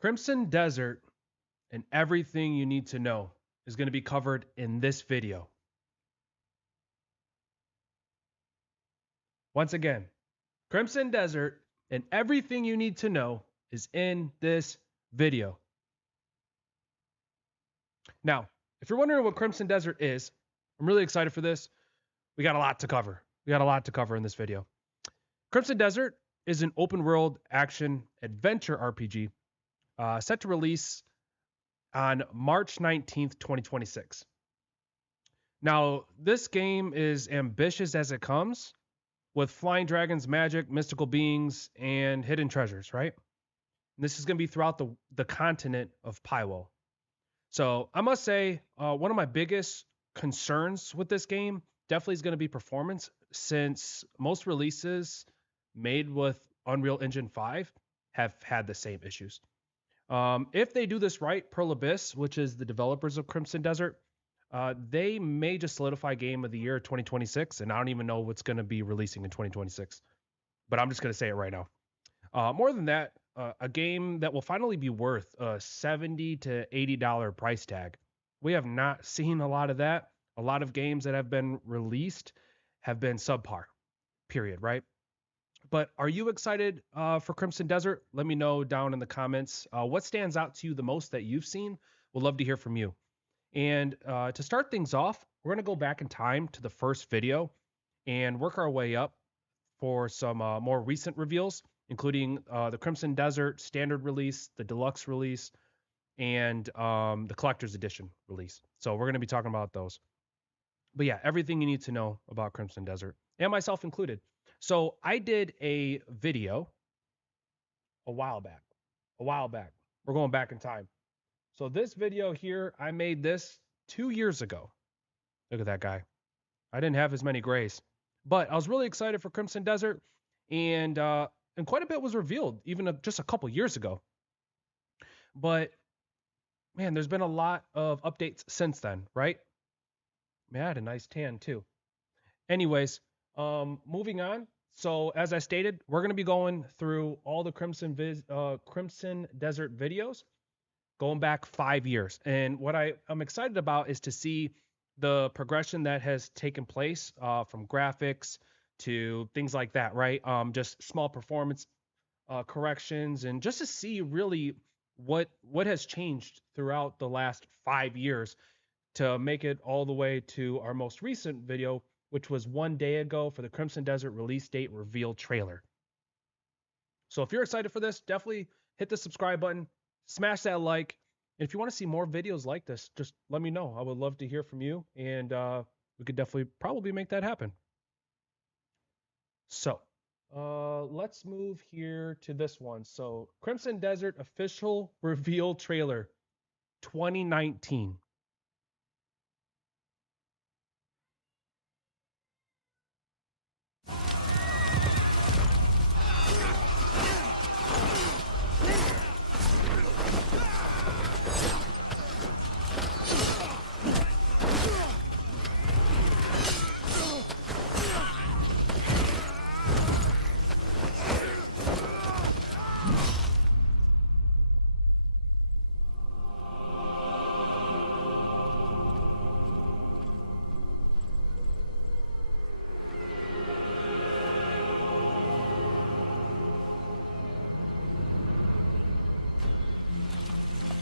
Crimson Desert and everything you need to know is going to be covered in this video. Once again, Crimson Desert and everything you need to know is in this video. Now, if you're wondering what Crimson Desert is, I'm really excited for this. We got a lot to cover. In this video. Crimson Desert is an open world action adventure RPG set to release on March 19th, 2026. Now, this game is ambitious as it comes, with flying dragons, magic, mystical beings, and hidden treasures, right? And this is going to be throughout the continent of Pywo. So I must say, one of my biggest concerns with this game definitely is going to be performance, since most releases made with Unreal Engine 5 have had the same issues. If they do this right, Pearl Abyss, which is the developers of Crimson Desert, they may just solidify Game of the Year 2026, and I don't even know what's going to be releasing in 2026. But I'm just going to say it right now. More than that, a game that will finally be worth a $70 to $80 price tag. We have not seen a lot of that. A lot of games that have been released have been subpar, period, right? But are you excited for Crimson Desert? Let me know down in the comments. What stands out to you the most that you've seen? We'd love to hear from you. And to start things off, we're going to go back in time to the first video and work our way up for some more recent reveals, including the Crimson Desert standard release, the deluxe release, and the collector's edition release. So we're going to be talking about those. But yeah, everything you need to know about Crimson Desert, and myself included. So I did a video a while back. We're going back in time. So this video here, I made this 2 years ago. Look at that guy. I didn't have as many grays, but I was really excited for Crimson Desert, and quite a bit was revealed even just a couple years ago. But man, there's been a lot of updates since then, right? Man, I had a nice tan too. Anyways, moving on. So as I stated, we're going to be going through all the Crimson Desert videos going back 5 years. And what I'm excited about is to see the progression that has taken place from graphics to things like that, right? Just small performance corrections, and just to see really what has changed throughout the last 5 years to make it all the way to our most recent video, which was 1 day ago for the Crimson Desert release date reveal trailer. So if you're excited for this, definitely hit the subscribe button, smash that like. And if you want to see more videos like this, just let me know. I would love to hear from you, and we could definitely probably make that happen. So let's move here to this one. So Crimson Desert official reveal trailer 2019.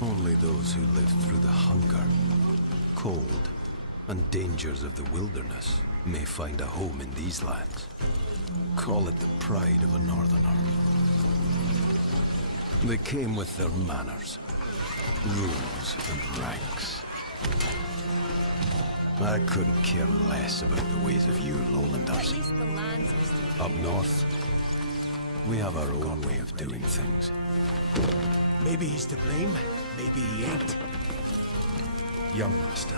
Only those who lived through the hunger, cold, and dangers of the wilderness may find a home in these lands. Call it the pride of a northerner. They came with their manners, rules, and ranks. I couldn't care less about the ways of you lowlanders. At least the lands are still... Up north, we have our own way of doing things. Maybe he's to blame, maybe he ain't. Young master,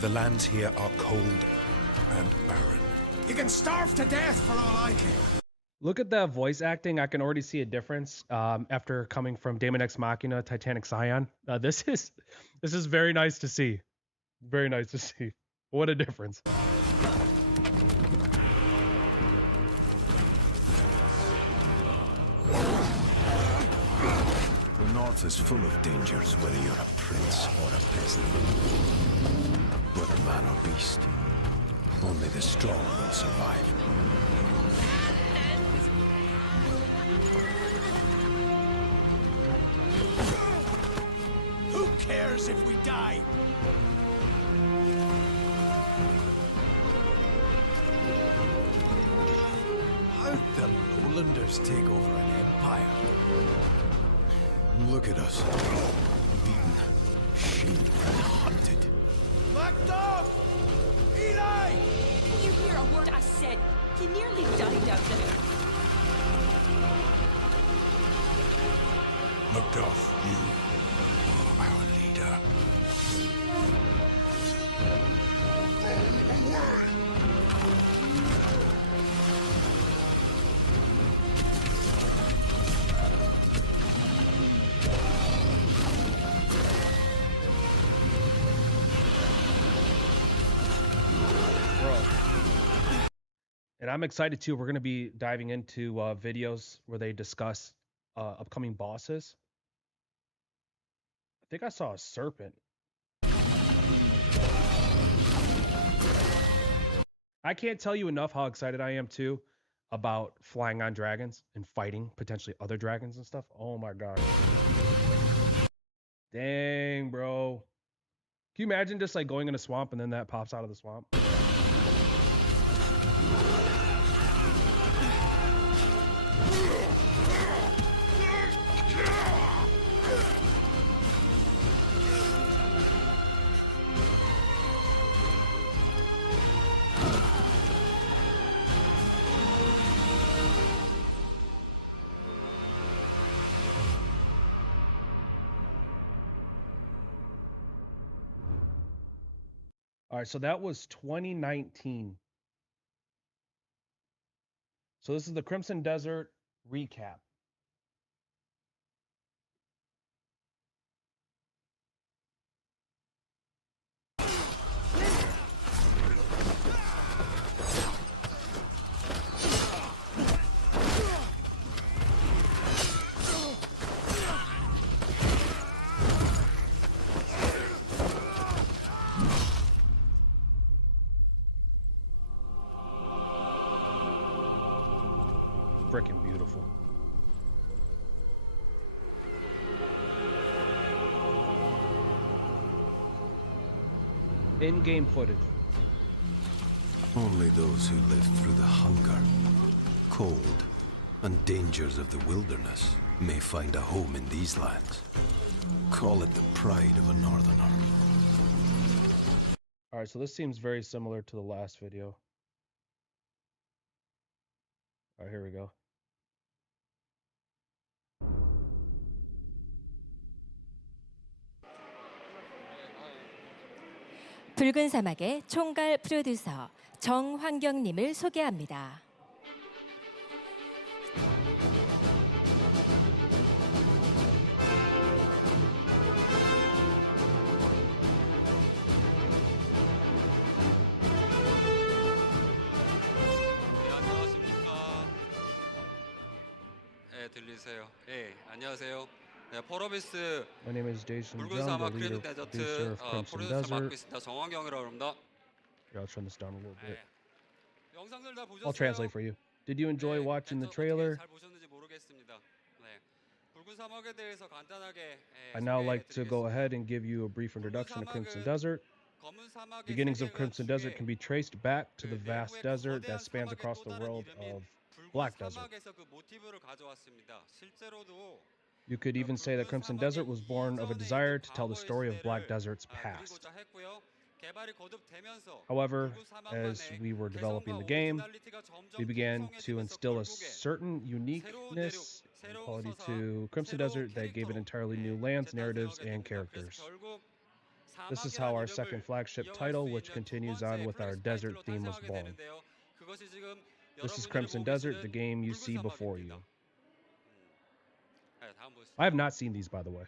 the lands here are cold and barren. You can starve to death for all I care. Look at that voice acting. I can already see a difference after coming from Daemon Ex Machina, Titanic Scion. This is very nice to see. Very nice to see. What a difference. The north path is full of dangers, whether you're a prince or a peasant. Whether man or beast, only the strong will survive. Who cares if we die? How'd the Lowlanders take over an empire? Look at us. Beaten, shamed, and hunted. Macduff! Eli! Can you hear a word I said? You nearly died out there. Macduff, you are our leader. And I'm excited too. We're going to be diving into videos where they discuss upcoming bosses. I think I saw a serpent. I can't tell you enough how excited I am too about flying on dragons and fighting potentially other dragons and stuff. Oh my god. Dang, bro. Can you imagine just like going in a swamp and then that pops out of the swamp? All right, so that was 2019. So this is the Crimson Desert recap. Freaking beautiful. In-game footage. Only those who live through the hunger, cold, and dangers of the wilderness may find a home in these lands. Call it the pride of a northerner. All right, so this seems very similar to the last video. All right, here we go. 붉은 사막의 총괄 프로듀서 정환경님을 소개합니다. 안녕하십니까. 네, 들리세요. 예, 안녕하세요. 네, 포러비스 My name is Jason 붉은 Jung, the 사막 leader 크리드 producer 데저트 of Crimson 프로듀서 맡고 Desert. 있습니다. 정환경이라고 합니다. Here, I'll turn this down a little bit. 네. 영상들 다 보셨어요? I'll translate for you. Did you enjoy 네, watching the 어떻게 trailer? 잘 보셨는지 모르겠습니다. 네. 붉은 사막에 대해서 간단하게 I'd now like to go ahead and give you a brief introduction to Crimson Desert. 검은 사막의 Beginnings of 세계관 Crimson Desert can be traced back to the 그 vast 내부의 desert 거대한 that spans 사막의 across 또 the 다른 world 이름인 of 붉은 Black Desert. 사막에서 그 모티브를 가져왔습니다. 실제로도 You could even say that Crimson Desert was born of a desire to tell the story of Black Desert's past. 그리고자 했고요. 개발이 거듭되면서 However, 붉은 사막만의 as we were developing 개성과 the game, 오리지널리티가 점점 we began to 풍성해지면서 instill a 결국에 certain 새로운 uniqueness 대륙, and 새로운 quality 서사, to Crimson 새로운 Desert that gave it 캐릭터로 entirely new lands, narratives, 재탄생하게 and 됩니다. characters. 그래서 결국 This is how our 사막이라는 second 이름을 flagship 이용할 title, 수 which 있는 두 continues 번째 on with our 플래시 desert 타이틀로 theme, was 탄생하게 born. 되는데요. 그것이 지금 This is 여러분들이 Crimson 보고 Desert, the 계시는 game you 붉은 see before you. 사막입니다. 네, 다음 보시죠. I have not seen these, by the way.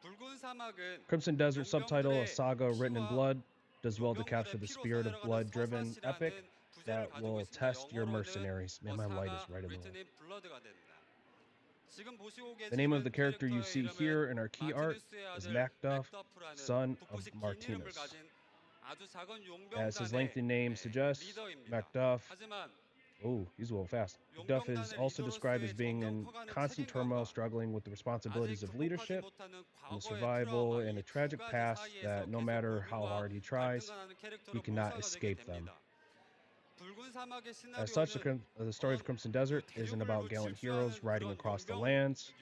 붉은 사막은 Crimson Desert subtitle, a 용병들의 saga written in 피와 blood, does well to 용병들의 capture the 피로 spirit of 살아가는 blood-driven 서사시라는 epic 부제를 that 가지고 will 있습니다. test your 영어로는 mercenaries. Man, my light is 사가 right in the written way. in blood가 됩니다. The name of the character you see here in our key art is Macduff, son of Martinus. As his lengthy name suggests, Macduff, oh, he's a little fast. Macduff is also described as being in constant turmoil, struggling with the responsibilities of leadership and survival and a tragic past that no matter how hard he tries, he cannot escape them. As such, the story of Crimson Desert isn't about gallant heroes riding across the lands.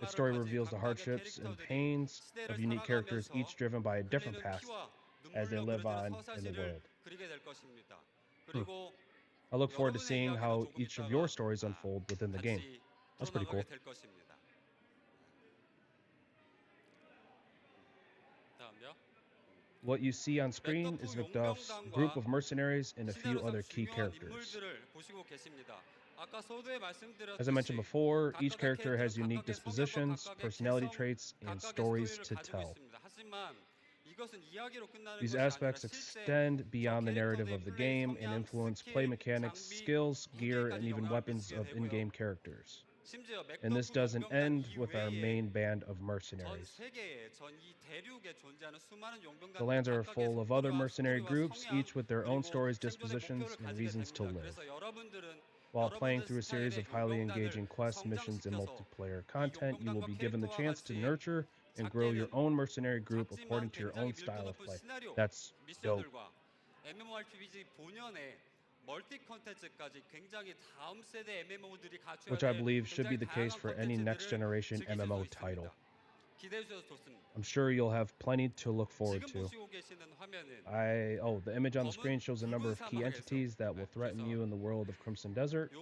The story reveals the hardships and pains of unique characters, each driven by a different past as they live on in the world. I look forward to seeing how each of your stories unfold within the game. That's pretty cool. What you see on screen is Macduff's group of mercenaries and a few other key characters. As I mentioned before, each character has unique dispositions, personality traits, and stories to tell. These aspects extend beyond the narrative of the game and influence play mechanics, skills, gear, and even weapons of in-game characters. And this doesn't end with our main band of mercenaries. The lands are full of other mercenary groups, each with their own stories, dispositions, and reasons to live. While playing through a series of highly engaging quests, missions, and multiplayer content, you will be given the chance to nurture and grow your own mercenary group according to your own style of play. That's dope. Which I believe should be the case for any next generation MMO title. I'm sure you'll have plenty to look forward to. The image on the screen shows a number of key entities that will threaten you in the world of Crimson Desert.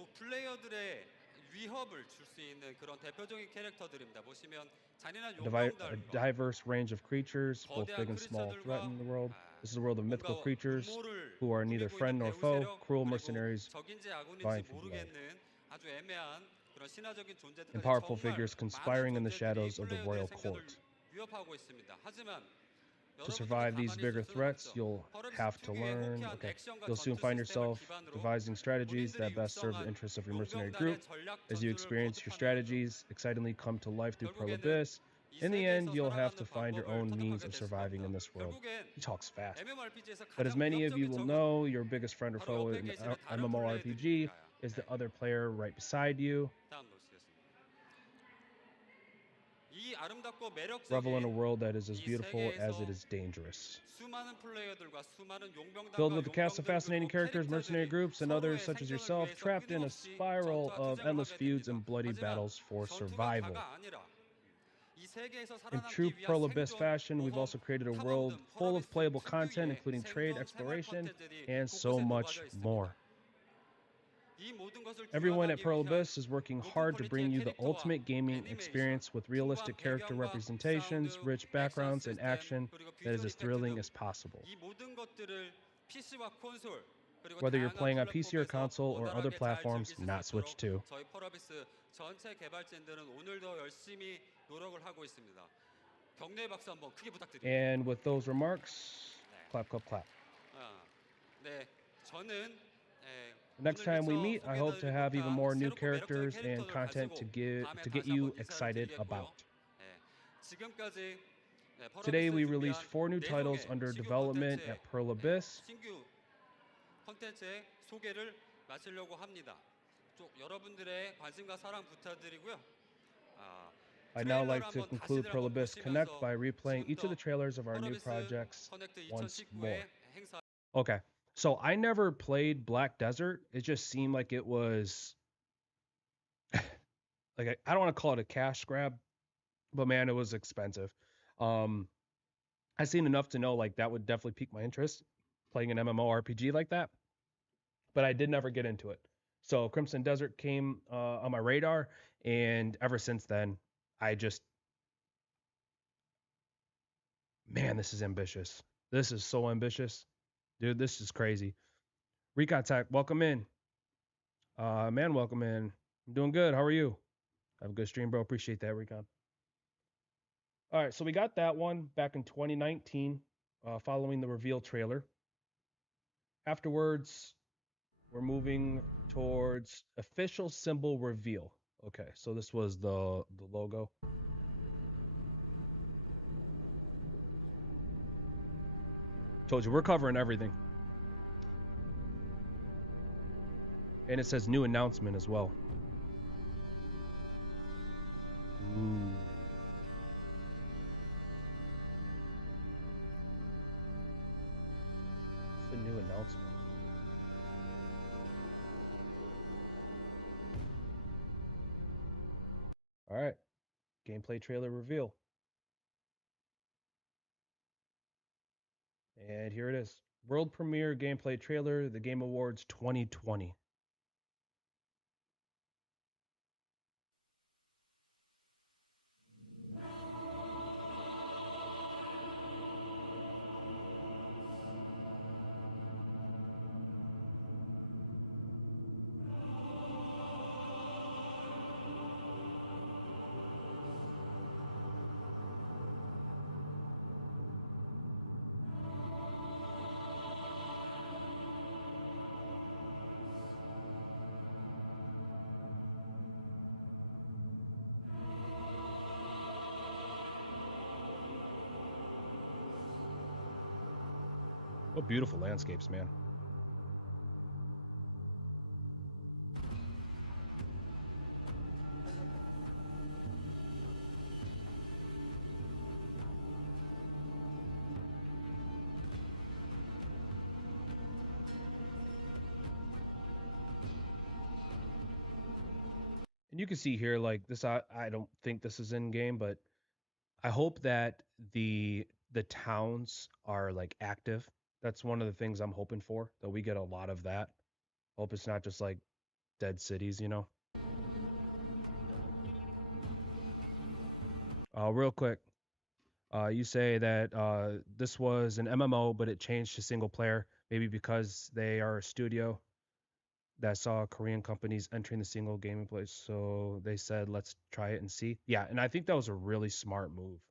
A diverse range of creatures, both big and small, threaten the world. This is a world of mythical creatures who are neither friend nor foe, cruel mercenaries vying for blood, and powerful figures conspiring in the shadows of the royal court. To survive these bigger threats, you'll have to learn. You'll soon find yourself devising strategies that best serve the interests of your mercenary group. As you experience your strategies excitingly come to life through Pearl Abyss, in the end, you'll have to find your own means of surviving in this world. He talks fast. But as many of you will know, your biggest friend or foe in MMORPG is the other player right beside you. Revel in a world that is as beautiful as it is dangerous. Filled with a cast of fascinating characters, mercenary groups, and others such as yourself, trapped in a spiral of endless feuds and bloody battles for survival. In true Pearl Abyss fashion, we've also created a world full of playable content, including trade, exploration, and so much more. Everyone at Pearl Abyss is working hard to bring you the ultimate gaming experience with realistic character representations, rich backgrounds, and action that is as thrilling as possible. Whether you're playing on PC or console or other platforms, not Switch 2. And with those remarks, clap, clap, clap. Next time we meet, I hope to have even more new characters and content to get you excited about. Today we released 4 new titles under development at Pearl Abyss. I'd now like to conclude Pearl Abyss Connect by replaying each of the trailers of our new projects once more. Okay. So I never played Black Desert. It just seemed like it was like I don't want to call it a cash grab, but man, it was expensive. I've seen enough to know like that would definitely pique my interest, playing an MMORPG like that. But I did never get into it. So Crimson Desert came on my radar, and ever since then, man, this is ambitious. This is so ambitious. Dude, this is crazy. Recon Tech, welcome in. Man, welcome in. I'm doing good. How are you? Have a good stream, bro. Appreciate that, Recon. All right, so we got that one back in 2019, following the reveal trailer. Afterwards, we're moving towards official symbol reveal. Okay, so this was the logo. Told you we're covering everything. And it says new announcement as well. Ooh. It's the new announcement. All right. Gameplay trailer reveal. And here it is. World premiere gameplay trailer, the Game Awards 2020. What beautiful landscapes, man. And you can see here, like this, I don't think this is in game, but I hope that the towns are like active. That's one of the things I'm hoping for, that we get a lot of that. Hope it's not just like dead cities, you know. Real quick, you say that this was an MMO, but it changed to single player, maybe because they are a studio that saw Korean companies entering the single gaming place. So they said, let's try it and see. Yeah, and I think that was a really smart move,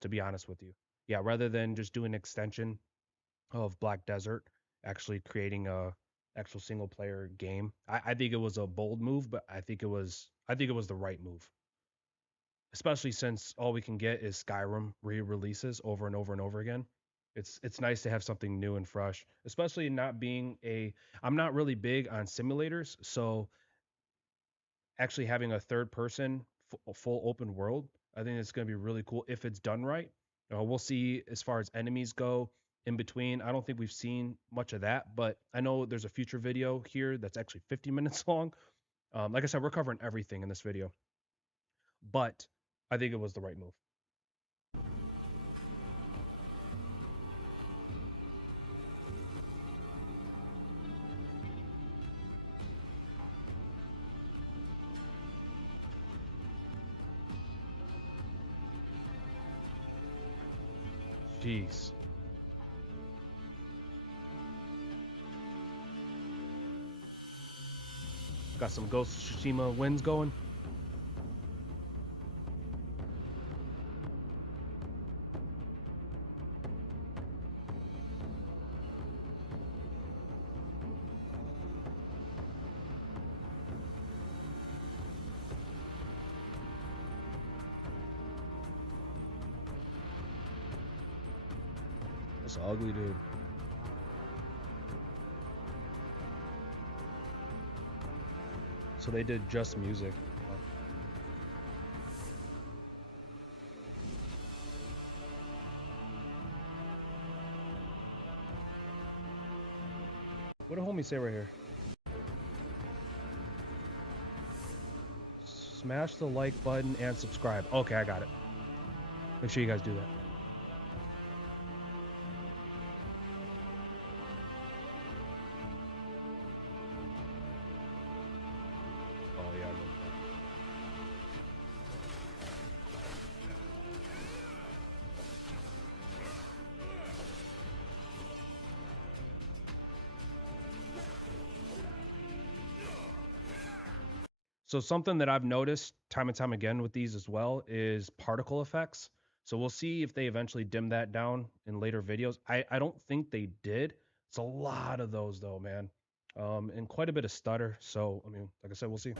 to be honest with you. Yeah, rather than just doing an extension of Black Desert, actually creating a actual single player game. I think it was a bold move, but I think it was the right move. Especially since all we can get is Skyrim re-releases over and over and over again. It's nice to have something new and fresh, especially not being I'm not really big on simulators, so actually having a third person full open world, I think it's going to be really cool if it's done right. We'll see as far as enemies go in between. I don't think we've seen much of that, but I know there's a future video here that's actually 50 minutes long. Like I said, we're covering everything in this video, but I think it was the right move. Jeez. Got some Ghost of Tsushima winds going. That's ugly, dude. So they did just music. What did homie say right here? Smash the like button and subscribe. Okay, I got it. Make sure you guys do that. Oh yeah, I remember that. So something that I've noticed time and time again with these as well is particle effects. So we'll see if they eventually dim that down in later videos. I don't think they did. It's a lot of those though, man. and quite a bit of stutter. So, I mean, like I said, we'll see.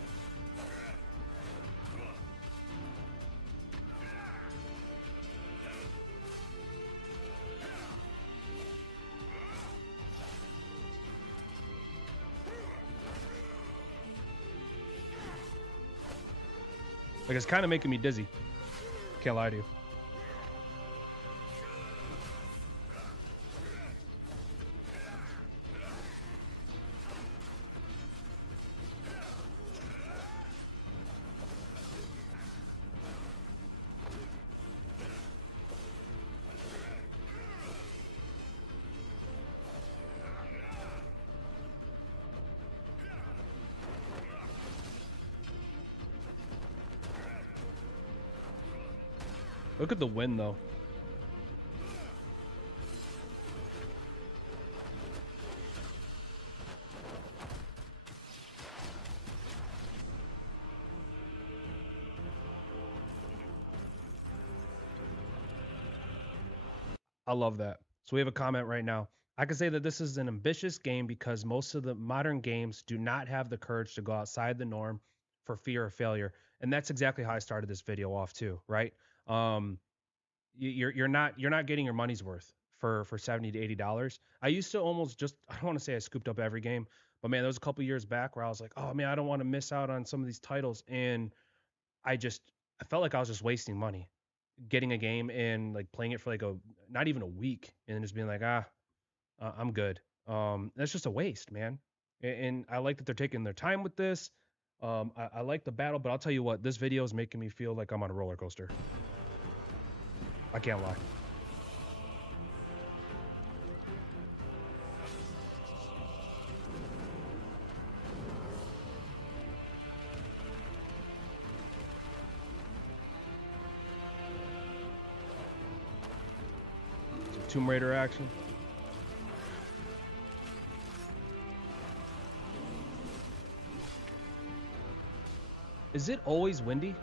Like, it's kind of making me dizzy. Can't lie to you. Look at the wind, though. I love that. So we have a comment right now. I can say that this is an ambitious game because most of the modern games do not have the courage to go outside the norm for fear of failure. And that's exactly how I started this video off too, right? Um, you're not getting your money's worth for $70 to $80. I used to almost just, I don't want to say I scooped up every game, but man, there was a couple years back where I was like, oh man, I don't want to miss out on some of these titles, and I felt like I was just wasting money getting a game and like playing it for like a not even a week and then just being like, I'm good. That's just a waste, man. And I like that they're taking their time with this. I like the battle, but I'll tell you what, this video is making me feel like I'm on a roller coaster. I can't lie. Some Tomb Raider action. Is it always windy?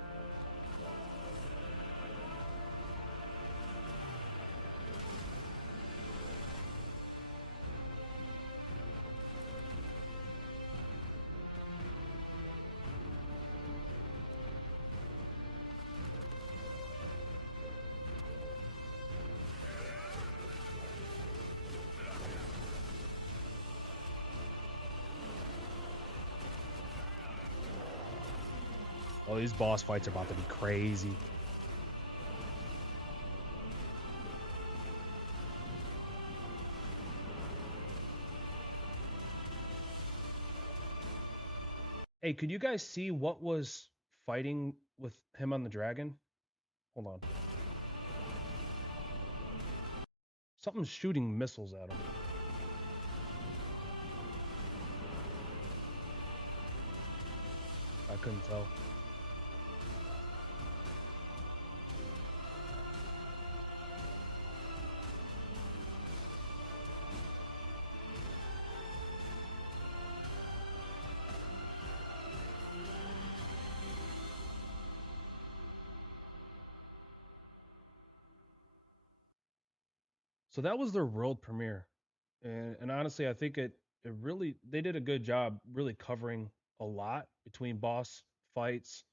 Oh, these boss fights are about to be crazy. Hey, could you guys see what was fighting with him on the dragon? Hold on. Something's shooting missiles at him. I couldn't tell. So that was their world premiere. And honestly, I think it really they did a good job really covering a lot between boss fights,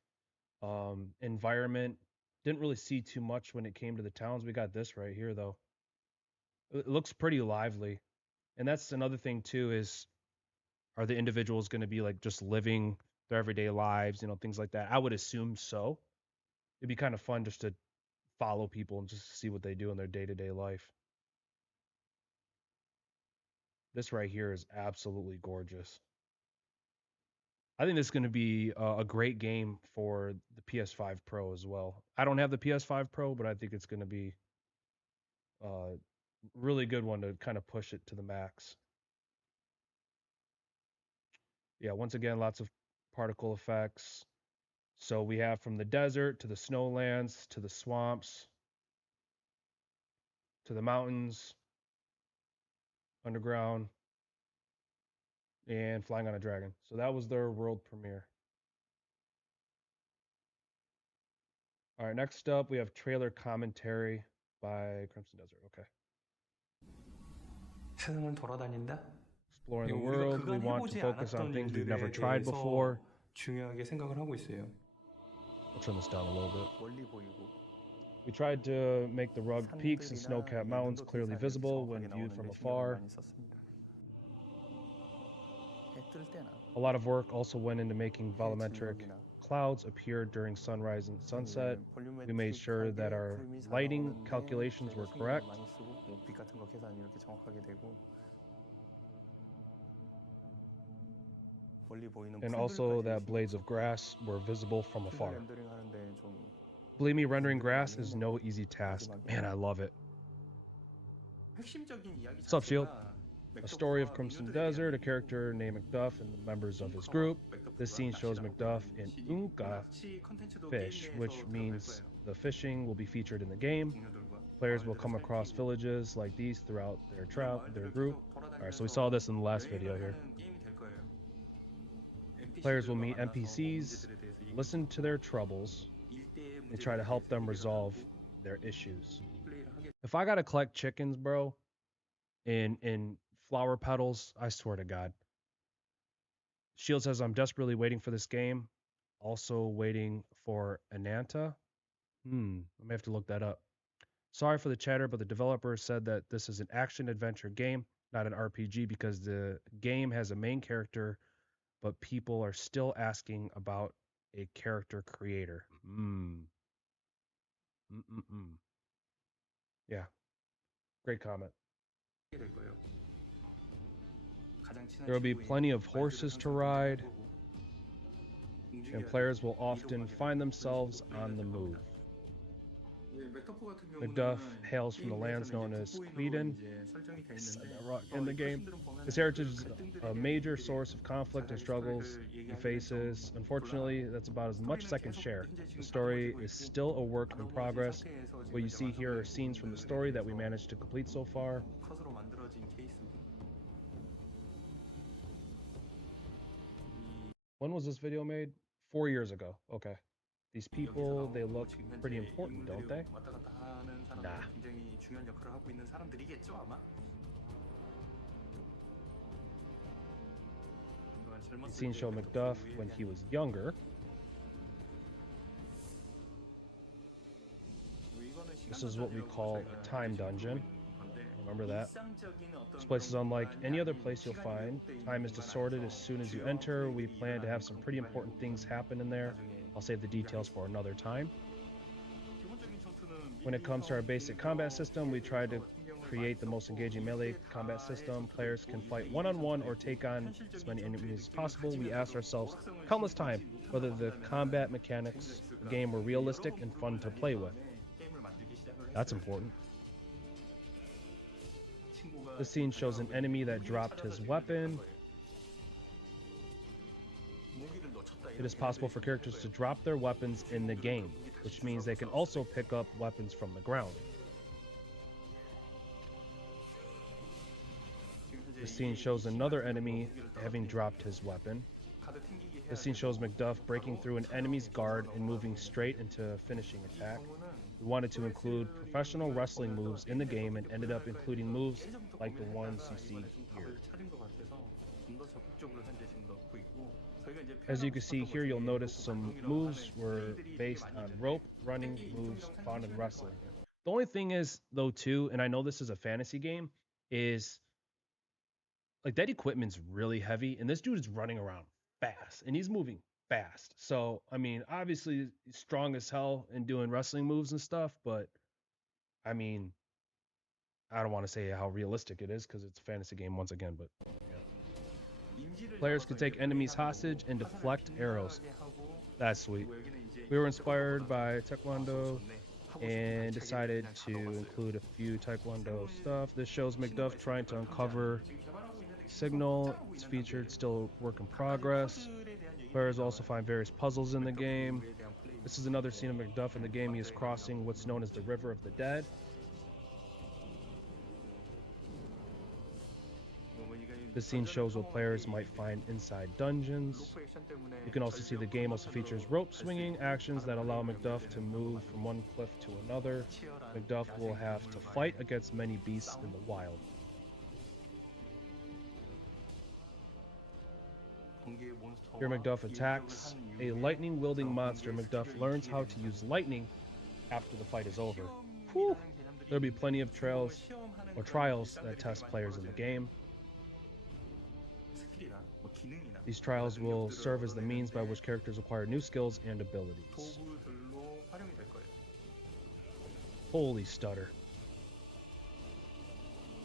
environment. Didn't really see too much when it came to the towns. We got this right here though. It looks pretty lively. And that's another thing too is are the individuals going to be like just living their everyday lives, things like that? I would assume so. It'd be kind of fun just to follow people and just see what they do in their day-to-day life. This right here is absolutely gorgeous. I think this is going to be a great game for the PS5 Pro as well. I don't have the PS5 Pro, but I think it's going to be a really good one to kind of push it to the max. Yeah, once again, lots of particle effects. So we have from the desert to the snowlands to the swamps to the mountains, underground, and flying on a dragon. So that was their world premiere. All right, next up we have trailer commentary by Crimson Desert. Okay. 세상을 돌아다닌다? exploring the 우리가 world, we 그간 want to 해보지 focus on 않았던 things we've never 일들에 tried before. 대해서 중요하게 생각을 하고 있어요. I'll turn this down a little bit. 멀리 보이고 We tried to make the rugged peaks and 산들이나 snow-capped mountains 눈도 clearly 빈살이 visible 정확하게 when viewed 나오는데 from 신경을 afar. 많이 썼습니다. 해 뜰 때나 A lot of work also went into making 해 volumetric 진동이나 clouds appear during sunrise and sunset. We made sure that our 구름이 잘 lighting 나오는데 calculations 제가 were 신경을 correct. 많이 쓰고 빛 같은 거 계산이 이렇게 정확하게 되고 멀리 보이는 And also 풀들까지 that 신경 blades of 썼고 grass were visible from 풀들 afar. 렌더링 하는데 좀 Believe me, rendering grass is no easy task. Man, I love it. 핵심적인 이야기 What's up, Shield? 자체가 A story of 맥덕과 Crimson 미녀들에 Desert, a 대한 character named Macduff and the members of his group. This scene shows Macduff in Unka 낚시 컨텐츠도 fish, 게임 which 내에서 들어갈 means 거예요. the fishing will be featured in the game. 동료들과 Players will come 마을들을 across 살피고 villages like these throughout their 마을들을 group. 계속 Alright, so we 돌아다니면서 saw this in the last video 여행을 here. 하는 게임이 될 거예요. Players will NPC들과 meet 만나서 NPCs, 문제들에 대해서 얘기하고 listen to their troubles, 일대의 and try to 문제들에 help 대해서 them 얘기를 resolve 하고 their issues. 플레이를 하게 If I gotta collect chickens, bro, in flower petals, I swear to God. Shield says I'm desperately waiting for this game. Also waiting for Ananta. I may have to look that up. Sorry for the chatter, but the developer said that this is an action adventure game, not an RPG, because the game has a main character, but people are still asking about a character creator. Yeah. Great comment. 될 거예요. 가장 친한 There will be 친구인 plenty of 말들을 horses to 항상 ride, 움직여야 and 될 players will 거고, often 이동하게 find 되고, themselves 그런 on 식으로 the 플레이가 될 move. 겁니다. 예, 맥더프 같은 Macduff 경우는 hails from the 게임 lands 내에서는 known 이제 as 속보인으로 Kweiden. 이제 설정이 돼 Said 있는데, that right in the 이 game. 표신들은 보면은 His 그 heritage is 갈등들에 a 대한 major 얘기들이 source of conflict and 자기의 struggles 스토리를 he 얘기하기는 faces. 좀 Unfortunately, 곤란하고, that's about as much as I can 스토리는 share. 계속 현재 The 지금 story 다듬어지고 is 있고, still a work in 다듬어진 progress. 상태에서 지금 What you 이제 see here are 완성된 scenes from the 부분들에 story that we 대해서 managed to complete so far. 컷으로 만들어진 케이스고, When was this video made? 4 years ago. Okay. These people, they look pretty important, don't they? 왔다 갔다 하는 사람들 Nah. 굉장히 중요한 역할을 하고 있는 사람들이겠죠 아마. 그동안 These 젊었을 scenes 때 show 맥더프 Macduff 위에 when 대한 he was younger. 이거는 This is what we 시간 call 던전이라고 a time 저희가 dungeon. 부르는 건데, Remember that? 일상적인 어떤 This place is 그런 unlike 공간이 any other 아닌 place you'll 시간이 find. 왜곡돼 있는 Time is 공간 distorted 안에서 as soon as you 주요 enter. We 플레이들이 plan to have 일어나는 some 그런 pretty important 공간이고, things happen in there. 나중에 I'll save the details for another time. 기본적인 전투는 When it comes to our basic combat system, we try to 신경을 create the 많이 most 썼고, engaging melee 이게 combat 다 system. 해서 Players can 그리고 fight 이게 one-on-one or 이기면서 take on 현실적인 as many 전투의 enemies as 느낌을 possible. We asked 가지면서도 ourselves 오락성을 countless 신경 times 쓰지 whether the 못한다고 combat 한다면은 mechanics 재미가 of the 있을까? game were 여러 realistic 번 and 부르고 fun to 다닌 play with. 다음에 게임을 만들기 시작을 That's 했어요. important. 친구가 This scene shows an enemy that dropped his weapon. 무기를 놓쳤다 It is 이렇게 possible for characters to drop their weapons in the game, which means they can also pick up weapons from the ground. This scene shows another enemy having dropped his weapon. This scene shows Macduff breaking through an enemy's guard and moving straight into a finishing attack. We wanted to include professional wrestling moves in the game and ended up including moves like the ones you see here. As you can see here, you'll notice some moves were based on rope running moves found in wrestling. The only thing is, though, too, and I know this is a fantasy game, is like that equipment's really heavy, and this dude is running around fast, and he's moving fast. So, I mean, obviously he's strong as hell and doing wrestling moves and stuff, but I mean, I don't want to say how realistic it is because it's a fantasy game once again, but yeah. Players can take enemies hostage and deflect arrows. That's sweet. We were inspired by Taekwondo and decided to include a few Taekwondo stuff. This shows Macduff trying to uncover signal. It's featured, still work in progress. Players also find various puzzles in the game. This is another scene of Macduff in the game. He is crossing what's known as the River of the Dead. This scene shows what players might find inside dungeons. You can also see the game also features rope swinging actions that allow Macduff to move from one cliff to another. Macduff will have to fight against many beasts in the wild. 전기의 몬스터와 Here Macduff 일격을 attacks 한 a 이후에 lightning-wielding 저 monster. 공기의 Macduff 스킬을 learns 익히게 how to 됩니다. use lightning after the fight is over. Whew. 시험이라는 개념들이 There'll be plenty of 성공을 trails 시험하는 or 그런 trials that 일상들이 test 되게 많이 players in the 벌어지는데 game. 스킬이나 뭐 기능이나 These trials will 능력들을 serve as the means by 얻어내는데 which characters acquire new skills and abilities. 도구들로 활용이 될 거예요. Holy stutter.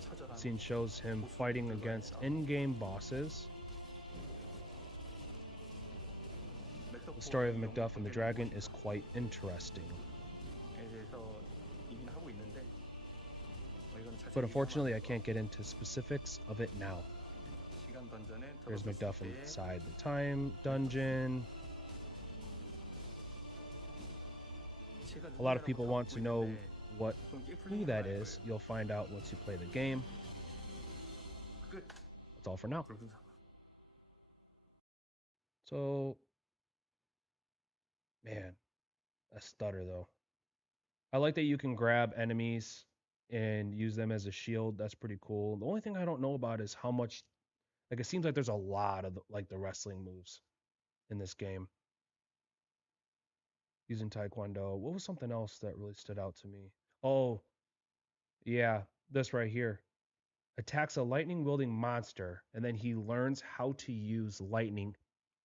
처절한 Scene shows him fighting against in-game bosses. The story of Macduff and the dragon is quite interesting. But unfortunately, I can't get into specifics of it now. There's Macduff inside the time dungeon. A lot of people want to know who that is. You'll find out once you play the game. That's all for now. So, man, a stutter though. I like that you can grab enemies and use them as a shield. That's pretty cool. The only thing I don't know about is how much, like, it seems like there's a lot of the wrestling moves in this game. Using Taekwondo. What was something else that really stood out to me? Oh, yeah, this right here. Attacks a lightning wielding monster, and then he learns how to use lightning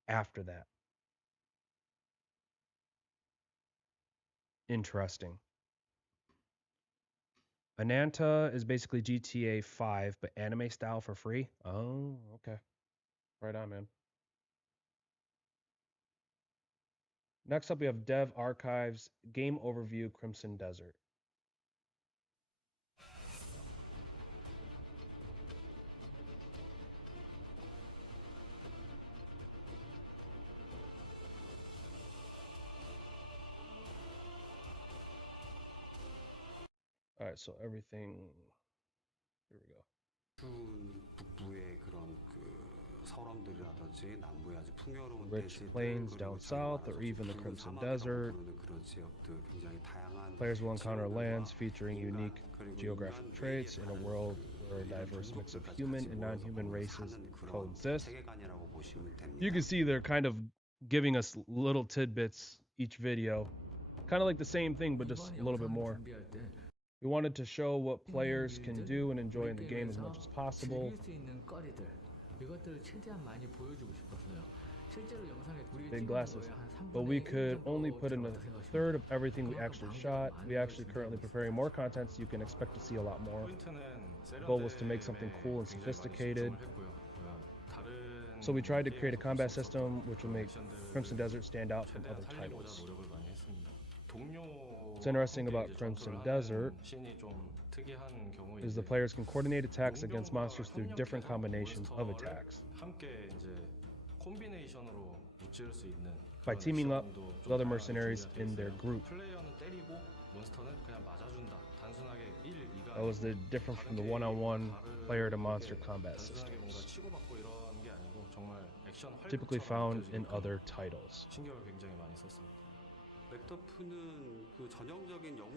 after that. Interesting. Ananta is basically GTA 5, but anime style for free. Oh, okay. Right on, man. Next up, we have Dev Archives Game Overview Crimson Desert. All right, so everything. Here we go. 북부의 그런 그 서람들이라든지 남부의 아주 풍요로운 Rich 대지들, plains 그리고 down 저기 south, or 말하자면 even the 붉은 Crimson 사막이라고 Desert. 부르는 그런 지역들, 굉장히 다양한 Players will encounter 지형들과 lands featuring 인간, unique 그리고 geographic 인간 traits in a 외에 world 다른 where a 이런 diverse mix of 종족들까지 human 같이 and 모여서 non-human 거기서 races 사는 그런 coexist. 세계관이라고 보시면 됩니다. You can see they're kind of giving us little tidbits each video. Kind of like the same thing, but just a little bit more. We wanted to show what players can do and enjoy in the game as much as possible. Big glasses. But we could only put in a third of everything we actually shot. We actually currently preparing more content, so you can expect to see a lot more. The goal was to make something cool and sophisticated. So we tried to create a combat system which will make Crimson Desert stand out from other titles. What's interesting about Crimson Desert is the players can coordinate attacks against monsters through different combinations of attacks. By teaming up with other mercenaries in their group. That was the difference from the one-on-one player to monster combat systems, typically found in other titles.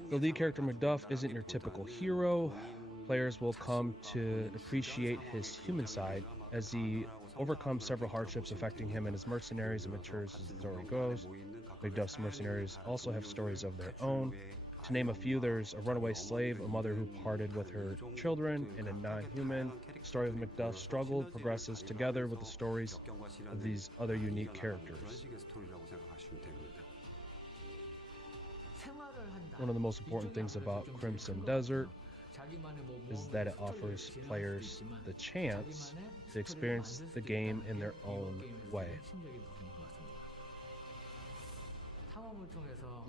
The lead character Macduff isn't your typical hero. Players will come to appreciate his human side as he overcomes several hardships affecting him and his mercenaries and matures as the story goes. Macduff's mercenaries also have stories of their own. To name a few, there's a runaway slave, a mother who parted with her children, and a non-human. The story of Macduff's struggle progresses together with the stories of these other unique characters. One of the most important things about Crimson Desert is that it offers players the chance to experience the game in their own way.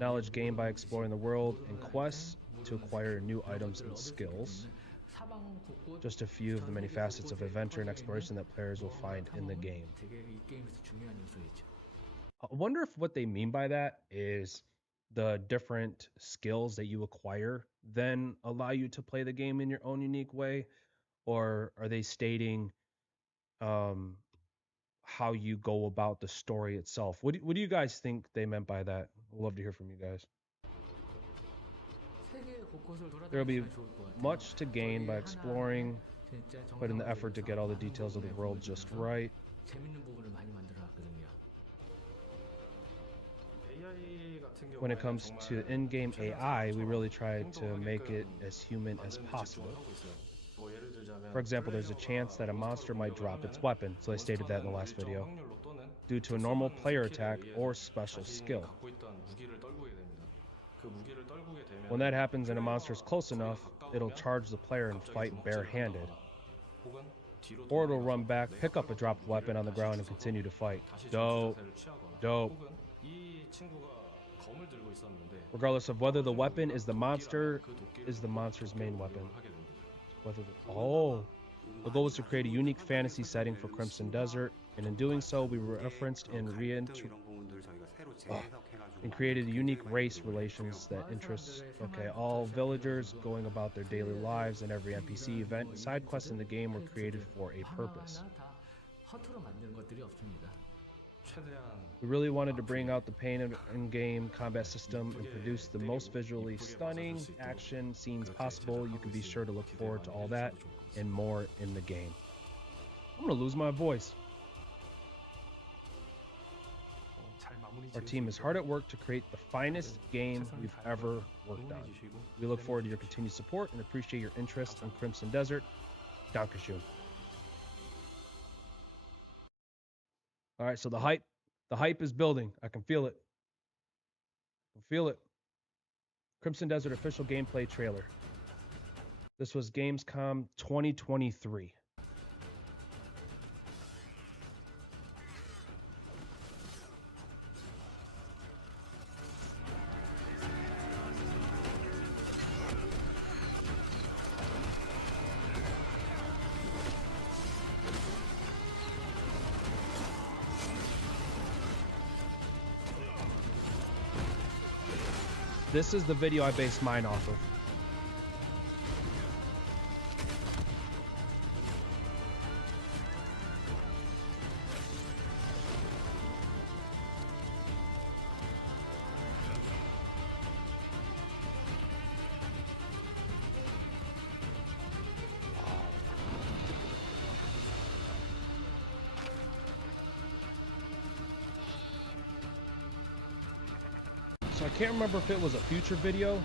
Knowledge gained by exploring the world and quests to acquire new items and skills. Just a few of the many facets of adventure and exploration that players will find in the game. I wonder if what they mean by that is the different skills that you acquire then allow you to play the game in your own unique way, or are they stating how you go about the story itself? What do you guys think they meant by that? I'd love to hear from you guys. There will be much to gain by exploring, put in the effort to get all the details of the world just right. 재밌는 부분을 많이 만들어놨거든요. When it comes to in-game AI, we really try to make it as human as possible. For example, there's a chance that a monster might drop its weapon, so I stated that in the last video, due to a normal player attack or special skill. When that happens and a monster is close enough, it'll charge the player and fight barehanded. Or it'll run back, pick up a dropped weapon on the ground and continue to fight. Dope. Dope. Regardless of whether the weapon is the monster's main weapon. The goal was to create a unique fantasy setting for Crimson Desert, and in doing so, we referenced and created a unique race relations that interests all villagers going about their daily lives, and every NPC event and side quests in the game were created for a purpose. 허투루 만드는 것들이 없습니다. We really wanted to bring out the pain of in-game combat system and produce the most visually stunning action scenes possible. You can be sure to look forward to all that and more in the game. I'm gonna lose my voice. Our team is hard at work to create the finest game we've ever worked on. We look forward to your continued support and appreciate your interest in Crimson Desert. Dankeschön. All right, so the hype is building. I can feel it. I can feel it. Crimson Desert official gameplay trailer. This was Gamescom 2023. This is the video I based mine off of. So I can't remember if it was a future video,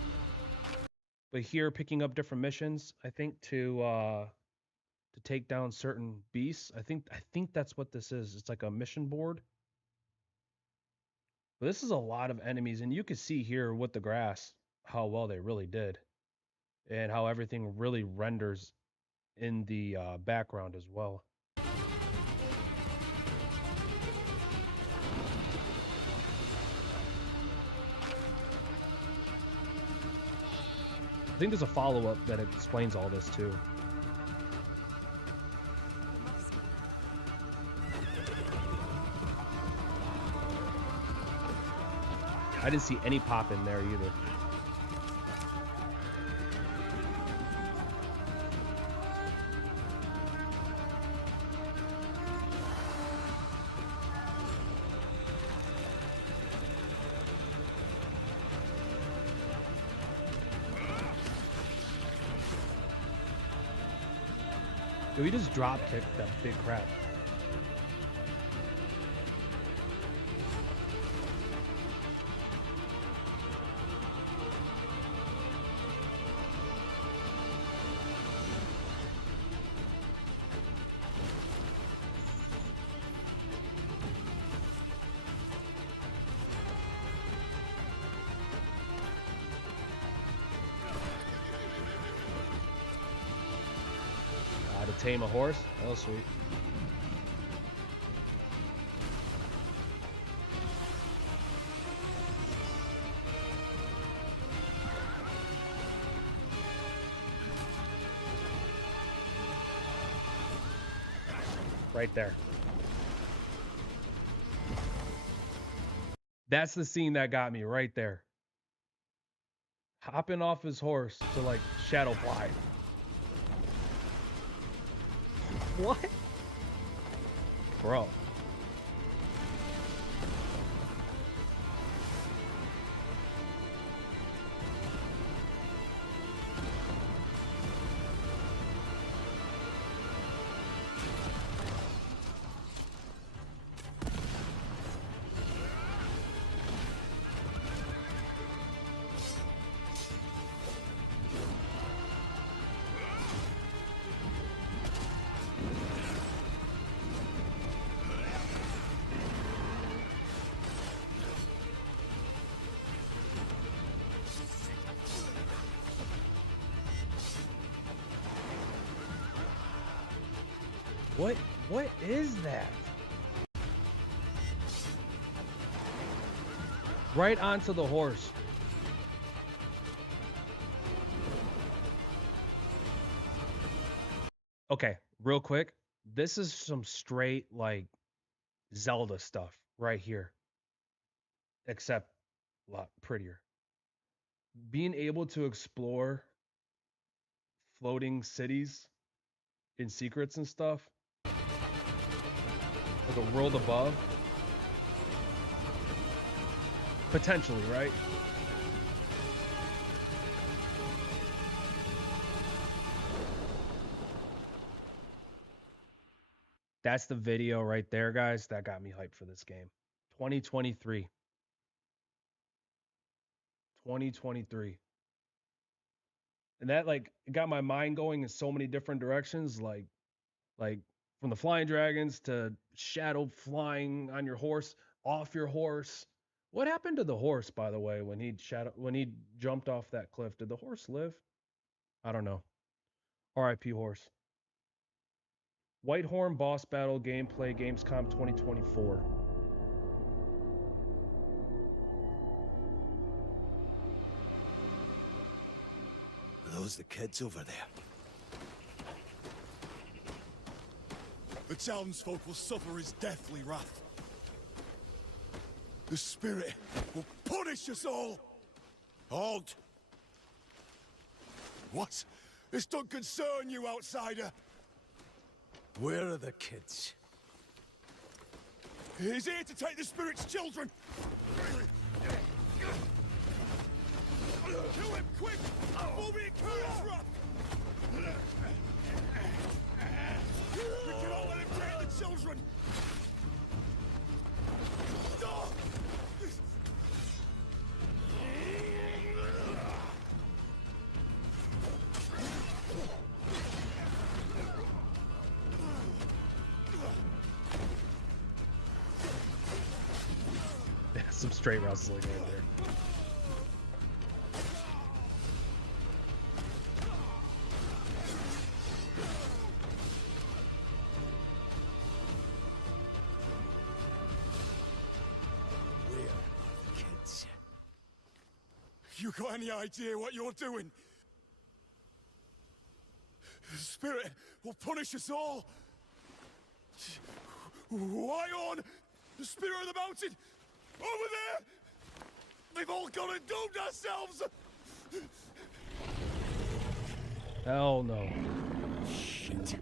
but here picking up different missions, I think to take down certain beasts. I think that's what this is. It's like a mission board. But this is a lot of enemies, and you can see here with the grass how well they really did, and how everything really renders in the background as well. I think there's a follow-up that explains all this too. I didn't see any pop in there either. Yo, he just drop kicked that big crab. To tame a horse? Oh, sweet. Right there. That's the scene that got me right there. Hopping off his horse to like shadow fly. What? Bro. What is that? Right onto the horse. Okay, real quick. This is some straight like Zelda stuff right here. Except a lot prettier. Being able to explore floating cities in secrets and stuff. Like a world above. Potentially, right? That's the video right there, guys. That got me hyped for this game. 2023. 2023. And that like got my mind going in so many different directions, like from the flying dragons to shadow flying on your horse, off your horse. What happened to the horse, by the way, when he jumped off that cliff? Did the horse live? I don't know. R.I.P. horse. Whitehorn boss battle gameplay Gamescom 2024. Are those the kids over there? The townsfolk will suffer his deathly wrath. The spirit will punish us all! Halt! What? This don't concern you, outsider! Where are the kids? He's here to take the spirit's children! Kill him, quick! Before we incur his wrath! We cannot let him take the children! Some straight wrestling right there. Where are the kids? You got any idea what you're doing? The spirit will punish us all! Why on? The spirit of the mountain! Over there! They've all gone and doomed ourselves! Hell no. Shit.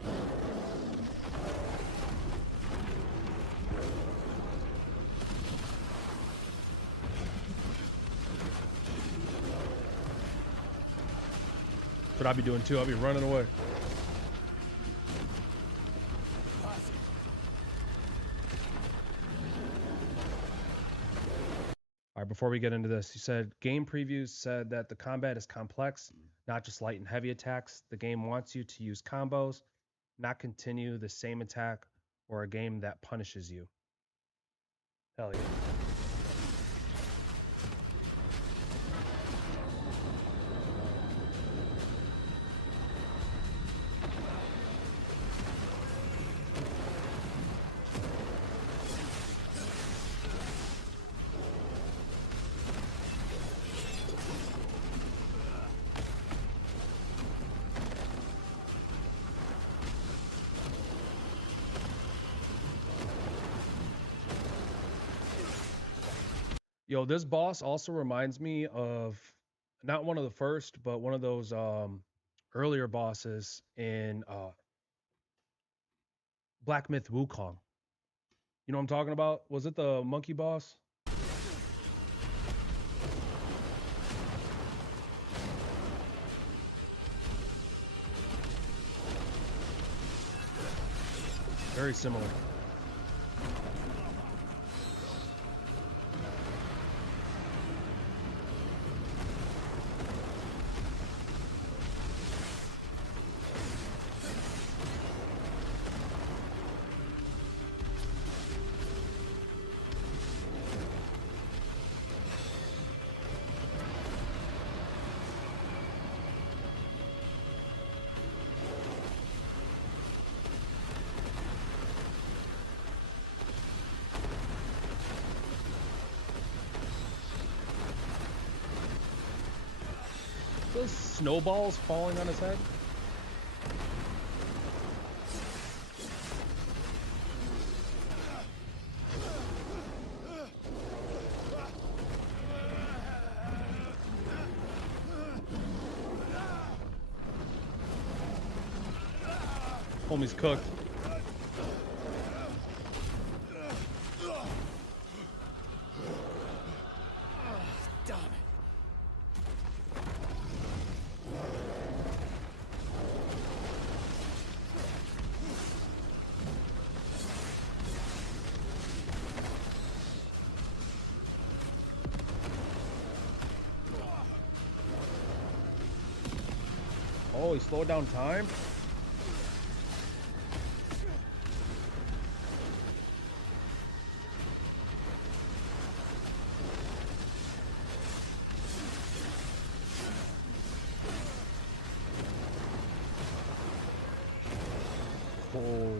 That's what I'll be doing too. I'll be running away. All right, before we get into this, you said game previews said that the combat is complex, not just light and heavy attacks. The game wants you to use combos, not continue the same attack or a game that punishes you. Hell yeah. Yo, this boss also reminds me of not one of the first, but one of those earlier bosses in Black Myth Wukong. You know what I'm talking about? Was it the monkey boss? Very similar. those snowballs falling on his head? Homie's cooked. Damn it. Oh, he slowed down time? Oh.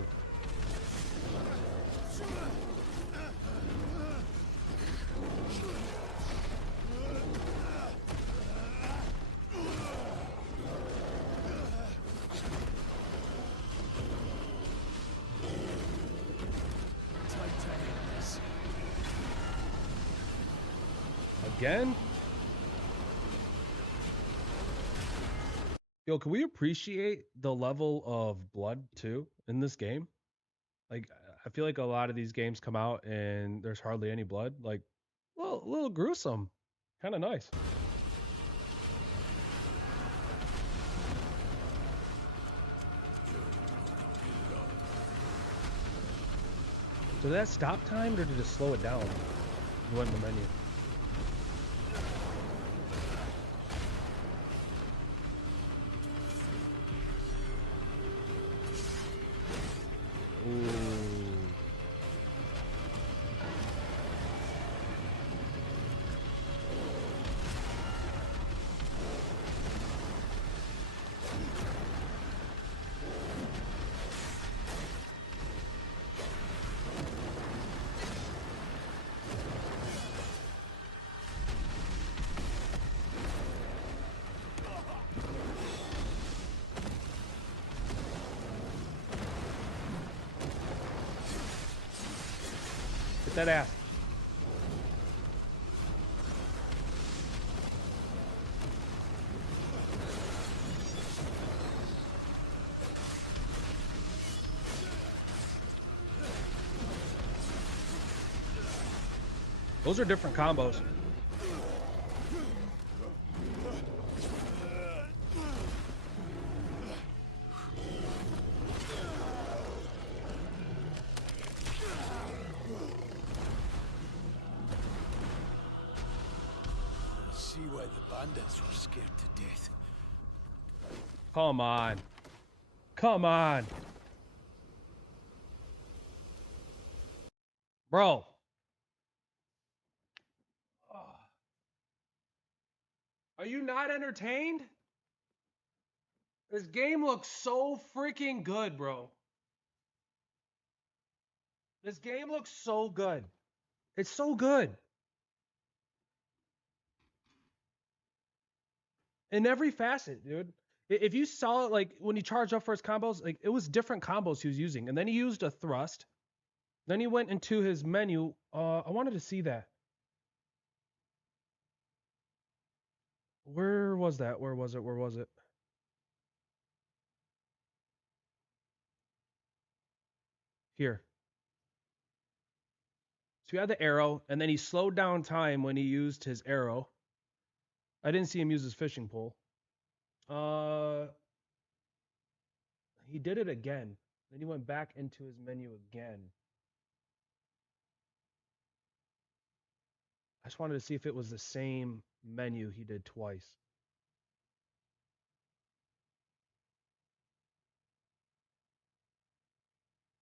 Again? Yo, can we appreciate the level of blood too in this game? Like, I feel like a lot of these games come out and there's hardly any blood. Like, well, a little gruesome. Kind of nice. Did that stop time or did it slow it down? You went in the menu. Ooh. Get that ass. Those are different combos. See why the bandits were scared to death. Come on. Come on. Bro. Are you not entertained? This game looks so freaking good, bro. This game looks so good. It's so good. In every facet, dude. If you saw it, like, when he charged up for his combos, like, it was different combos he was using. And then he used a thrust. Then he went into his menu. I wanted to see that. Where was that? Where was it? Where was it? Here. So he had the arrow, and then he slowed down time when he used his arrow. I didn't see him use his fishing pole. He did it again. Then he went back into his menu again. I just wanted to see if it was the same menu he did twice.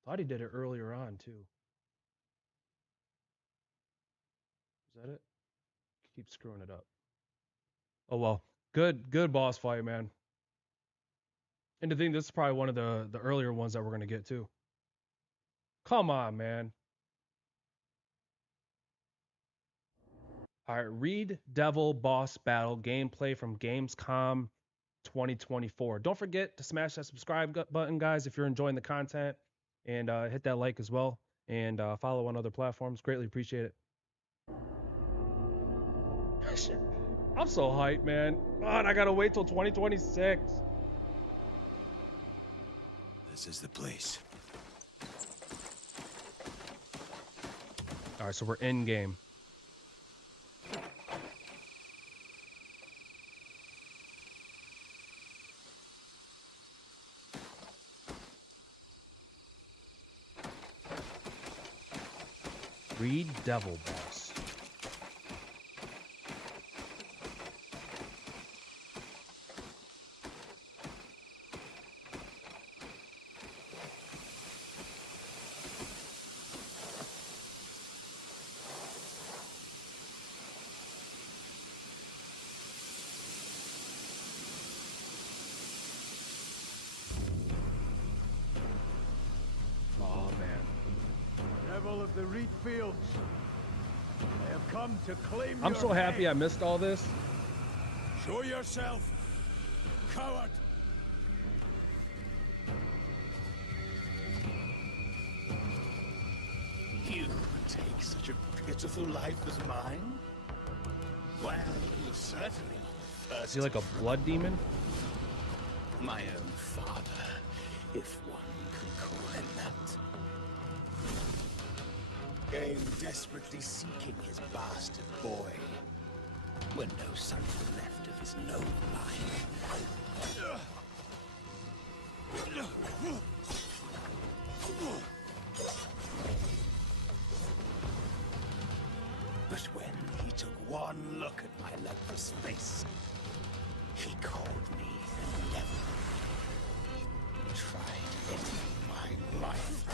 Thought he did it earlier on too. Is that it? Keep screwing it up. Oh well. Good boss fight, man. And to think this is probably one of the earlier ones that we're gonna get too. Come on, man. All right, Reed Devil boss battle gameplay from Gamescom 2024. Don't forget to smash that subscribe button, guys, if you're enjoying the content, and hit that like as well, and follow on other platforms. Greatly appreciate it. I'm so hyped, man. God, I gotta wait till 2026. This is the place. All right, so we're in game. Reed Devil boss. Oh man. Devil of the Reed Fields. I have come to claim I'm your so happy I head. missed all this. Show yourself, coward! You take such a pitiful life as mine? Well, you're certainly not Is he like a blood demon? my own father, if one can call him that. Came desperately seeking his bastard boy, when no sons were left of his noble line. But when he took one look at my leprous face, he called me a devil. Tried ending my life.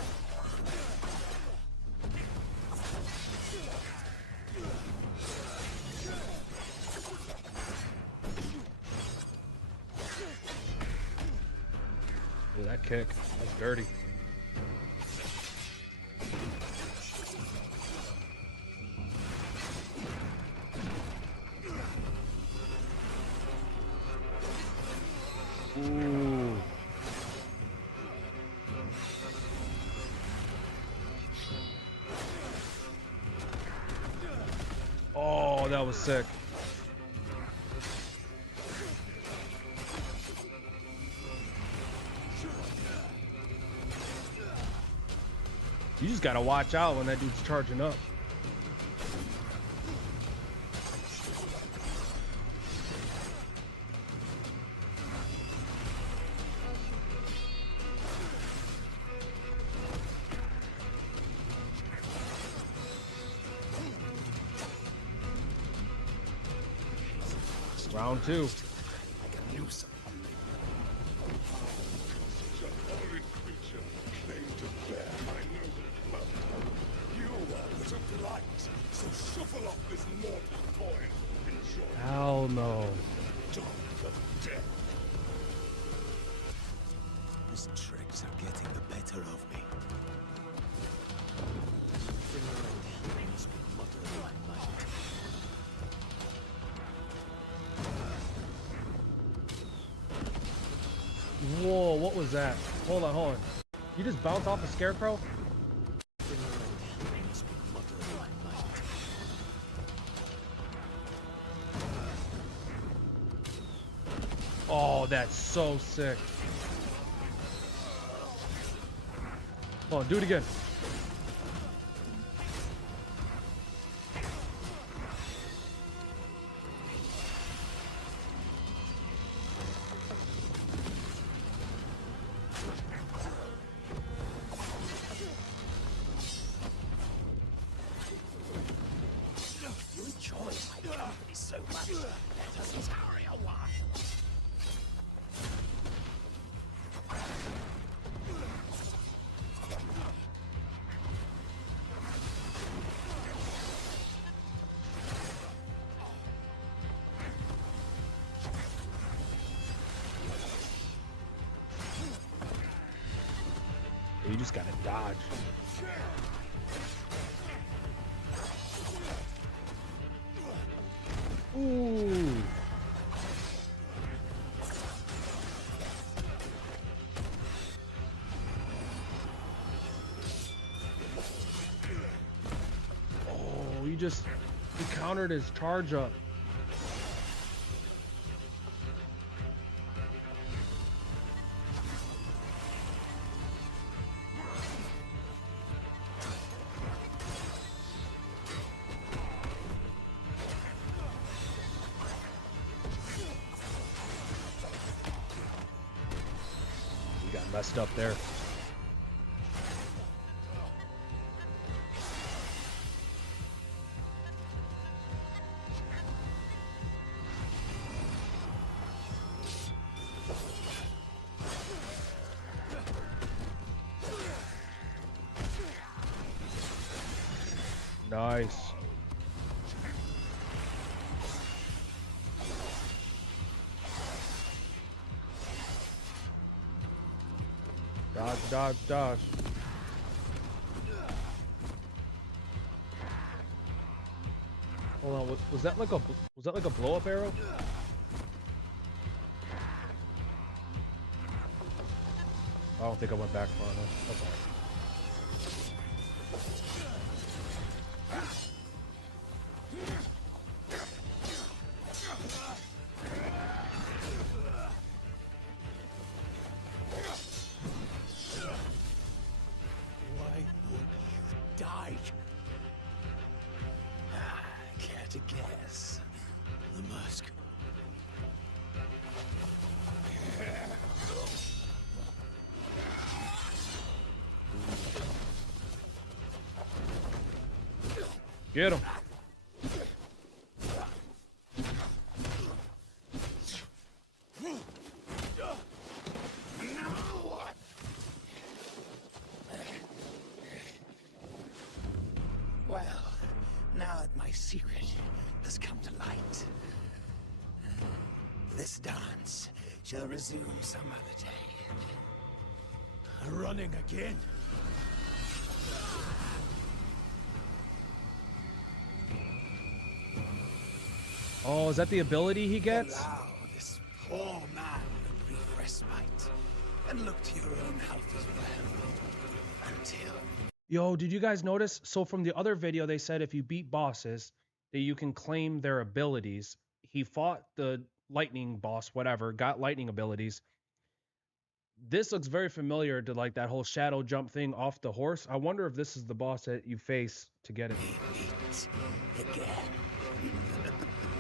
Ooh, that kick. That's dirty. Ooh. Oh, that was sick. You just gotta watch out when that dude's charging up. Round two. Like a noose upon me. Such a holy creature claimed to bear my noble blood. You are but a blight, so shuffle off this mortal coin. Enjoy Hell no. the dawn of death. His tricks are getting the better of me. I must be muttering my mind. Whoa, what was that? Hold on, hold on. You just bounced off a scarecrow? I must be muttering my mind. Oh, that's so sick. Hold on, do it again. You enjoy my company so much. Let us tarry a while. You just gotta dodge. he countered his charge up. He got messed up there. Nice. Dodge, dodge, dodge. Hold on, was that like a blow up arrow? I don't think I went back far enough. That's all right. Why won't you die? Care to guess? The musk. Get him. Well, now that my secret has come to light, this dance shall resume some other day. Running again. Oh, is that the ability he gets? Allow this poor man a brief respite, and look to your own health as well. Until... Yo, did you guys notice? So from the other video, they said if you beat bosses, that you can claim their abilities. He fought the lightning boss, whatever, got lightning abilities. This looks very familiar to like that whole shadow jump thing off the horse. I wonder if this is the boss that you face to get it. Again.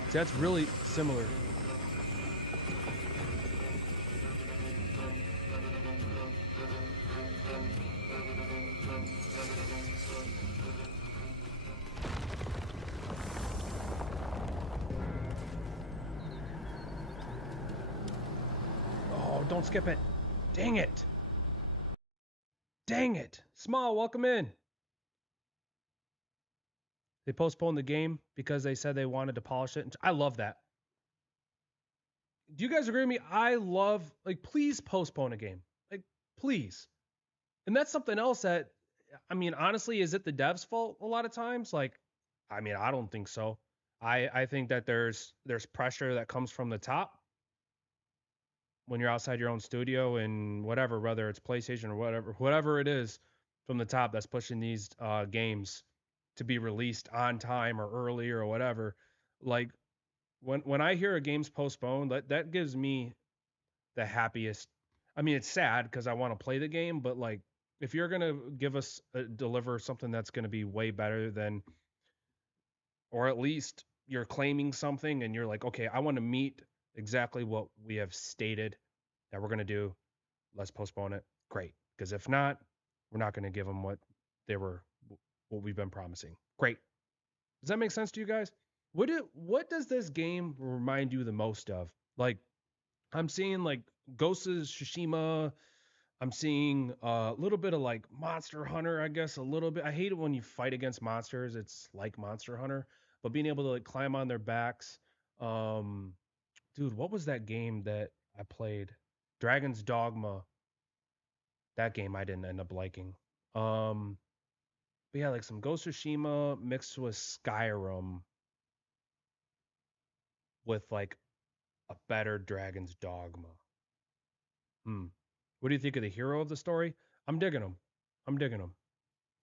See, that's really similar. Oh, don't skip it. Dang it. Dang it. Small, welcome in. They postponed the game because they said they wanted to polish it. I love that. Do you guys agree with me? I love, like, please postpone a game. Like, please. And that's something else that, I mean, honestly, is it the devs' fault a lot of times? Like, I mean, I don't think so. I think that there's pressure that comes from the top when you're outside your own studio and whatever, whether it's PlayStation or whatever it is from the top that's pushing these games to be released on time or early or whatever. Like when I hear a game's postponed, that gives me the happiest. I mean, it's sad because I want to play the game, but like if you're gonna give us deliver something that's gonna be way better than, or at least you're claiming something and you're like, okay, I want to meet exactly what we have stated that we're gonna do. Let's postpone it. Great, because if not, we're not gonna give them what we've been promising. Great. Does that make sense to you guys? What does this game remind you the most of? Like, I'm seeing like Ghost of Tsushima. I'm seeing a little bit of like Monster Hunter, I guess, a little bit. I hate it when you fight against monsters. It's like Monster Hunter, but being able to like climb on their backs. Dude, what was that game that I played? Dragon's Dogma. That game I didn't end up liking. But yeah, like some Ghost of Tsushima mixed with Skyrim with like a better Dragon's Dogma. What do you think of the hero of the story? I'm digging him.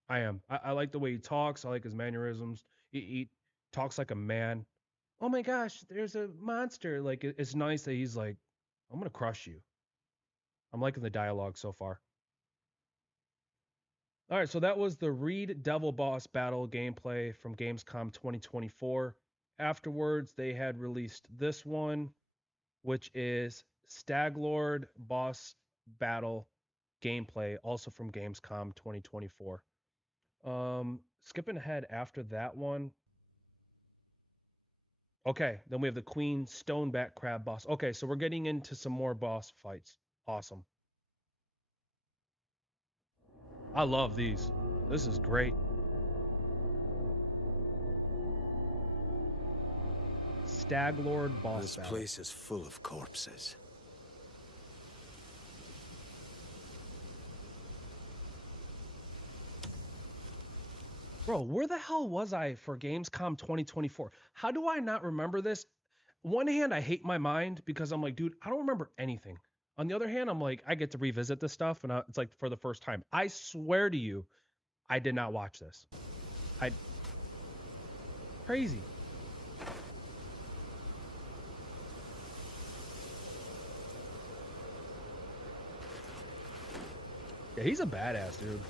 I am. I like the way he talks. I like his mannerisms. He talks like a man. Oh my gosh, there's a monster. Like it's nice that he's like, I'm gonna crush you. I'm liking the dialogue so far. All right, so that was the Reed Devil boss battle gameplay from Gamescom 2024. Afterwards, they had released this one, which is Staglord boss battle gameplay, also from Gamescom 2024. Skipping ahead after that one. Okay, then we have the Queen Stoneback Crab boss. Okay, so we're getting into some more boss fights. Awesome. I love these. This is great. Staglord boss This battle. place is full of corpses. Bro, where the hell was I for Gamescom 2024? How do I not remember this? One hand, I hate my mind because I'm like, dude, I don't remember anything. On the other hand, I'm like, I get to revisit this stuff, and it's like for the first time. I swear to you, I did not watch this. Crazy. Yeah, he's a badass, dude.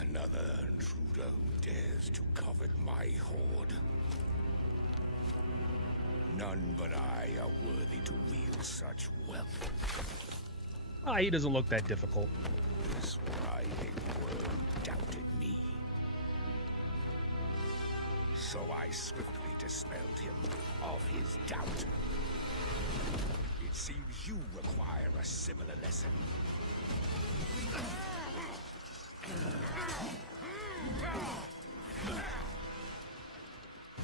Another intruder who dares to covet my hoard. None but I are worthy to wield such wealth. Ah, he doesn't look that difficult. This writhing worm doubted me. So I swiftly dispelled him of his doubt. It seems you require a similar lesson.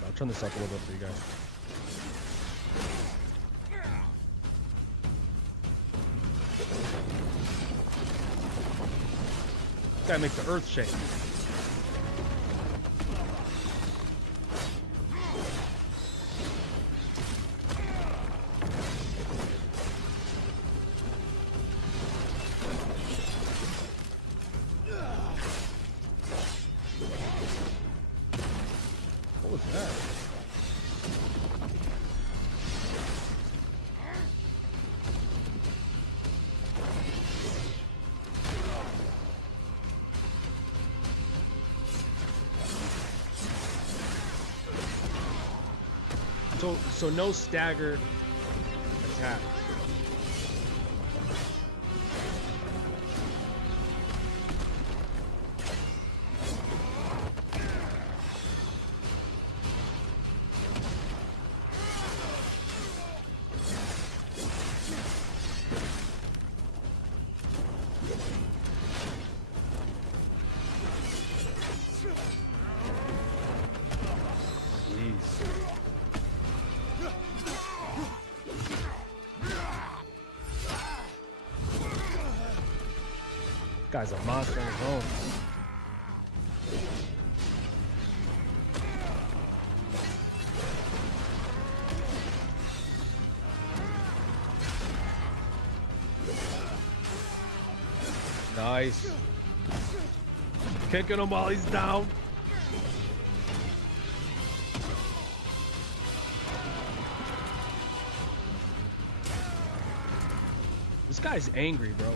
I'll turn this up a little bit for you guys. This guy makes the earth shake. What was that? So no staggered attack. Guy's a monster on his own. Nice. Kicking him while he's down. This guy's angry, bro.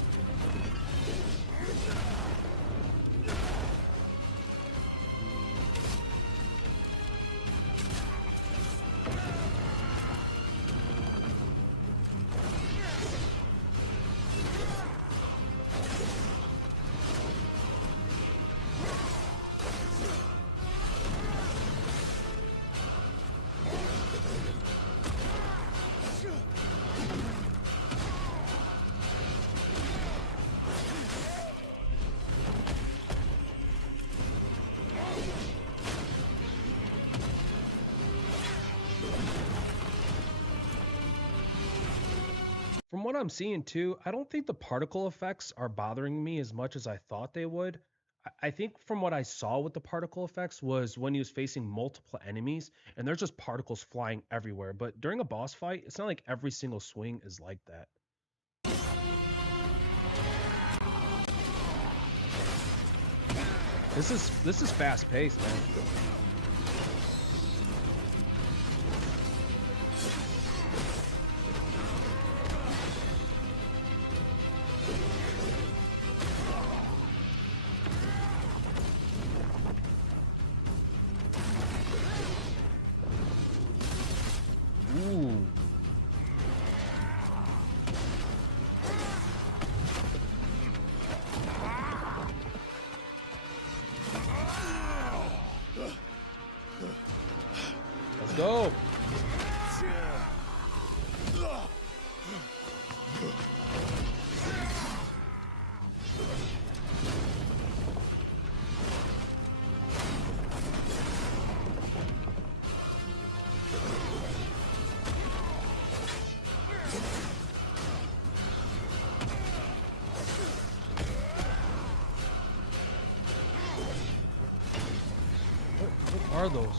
what I'm seeing too, I don't think the particle effects are bothering me as much as I thought they would. I think from what I saw with the particle effects was when he was facing multiple enemies and there's just particles flying everywhere. But during a boss fight, it's not like every single swing is like that. This is fast paced, man. Ooh. Let's go. What are those?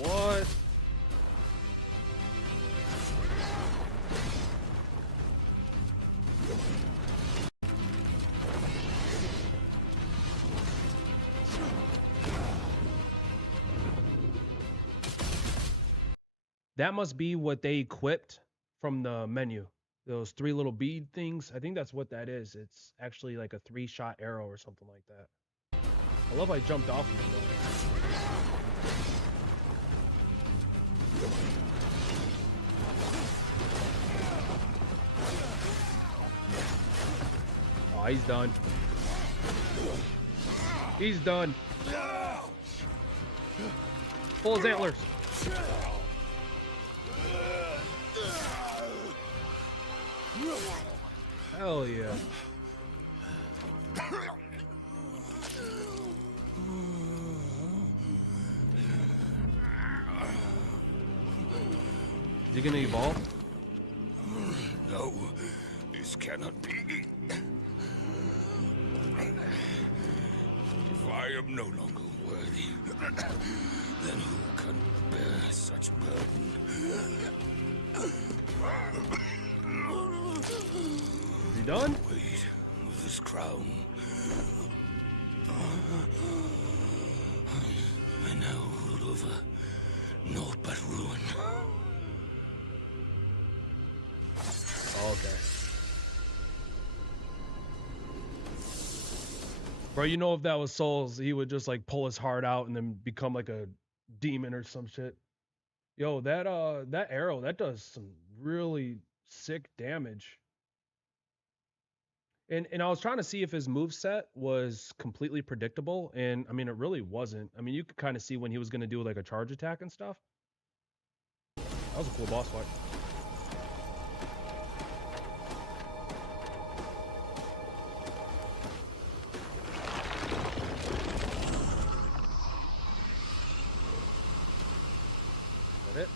What? That must be what they equipped from the menu. Those 3 little bead things. I think that's what that is. It's actually like a 3-shot arrow or something like that. I love I jumped off of it though. Oh, he's done. He's done. Pull his antlers. Hell yeah. Is he gonna evolve? No, this cannot be. If I am no longer worthy, then who can bear such burden? Is he done? Weight of this crown. I now rule over naught but ruin. Okay. Bro, you know if that was Souls, he would just like pull his heart out and then become like a demon or some shit. Yo, that arrow, that does some really sick damage. And I was trying to see if his moveset was completely predictable, and I mean it really wasn't. I mean you could kind of see when he was gonna do like a charge attack and stuff. That was a cool boss fight. Is that it?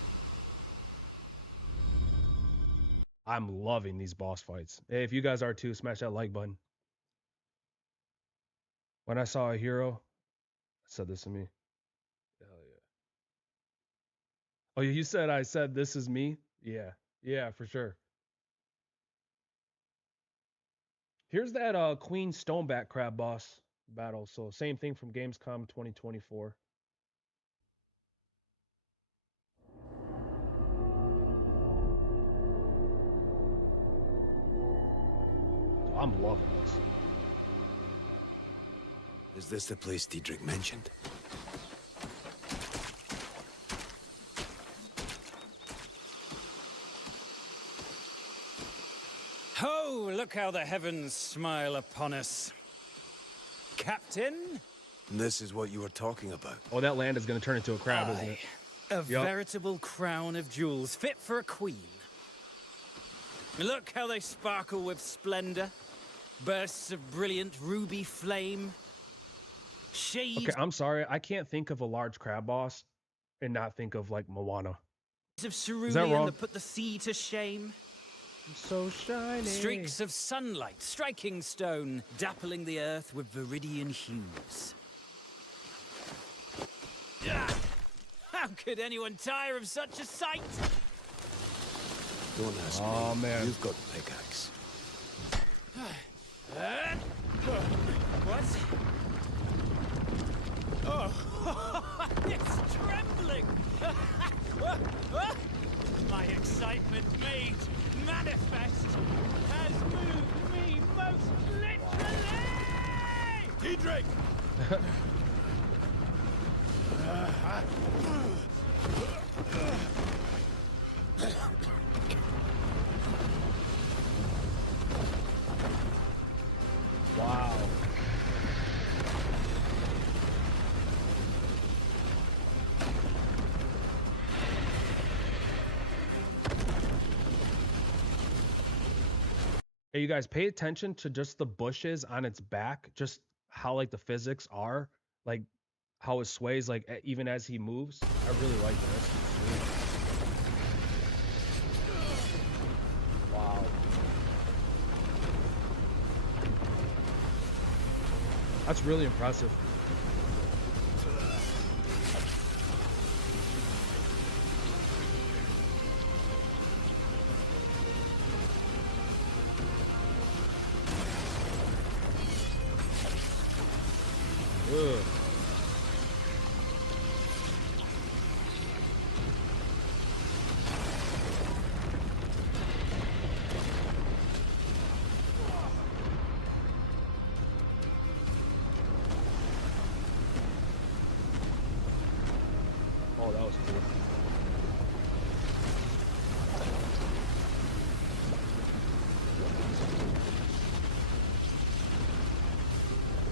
I'm loving these boss fights. Hey, if you guys are too, smash that like button. When I saw a hero, said this to me. Hell yeah. Oh, you said I said this is me? Yeah. Yeah, for sure. Here's that Queen Stoneback Crab boss battle. So same thing from Gamescom 2024. I'm loving this. Is this the place Diedrich mentioned? Ho! Look how the heavens smile upon us. Captain? This is what you were talking about. Oh, that land is going to turn into a crab, isn't it? A veritable crown of jewels, fit for a queen. Look how they sparkle with splendor. Bursts of brilliant ruby flame. Shades Okay, I'm sorry. I can't think of a large crab boss and not think of, like, Moana. of cerulean Is that wrong? that put the sea to shame. So shiny. Streaks of sunlight striking stone, dappling the earth with viridian hues. Ah! How could anyone tire of such a sight? Don't ask Oh, me. man. You've got the pickaxe. What? Oh, it's trembling! My excitement made manifest has moved me most literally! Diedrich! Wow. Hey, you guys, pay attention to just the bushes on its back, just how like the physics are, like how it sways, like even as he moves. I really like this. Wow. That's really impressive. Ugh. Oh, that was cool.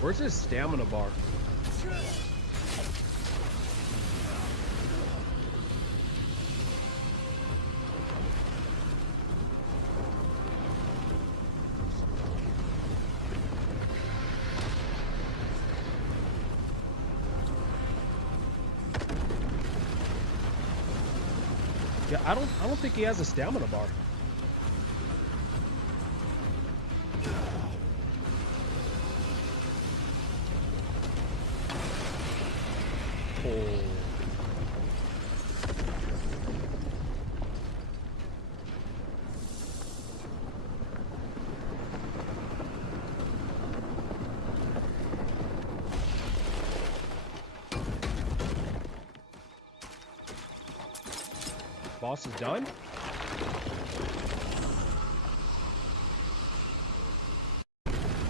Where's his stamina bar? Yeah, I don't think he has a stamina bar. Oh. Boss is done?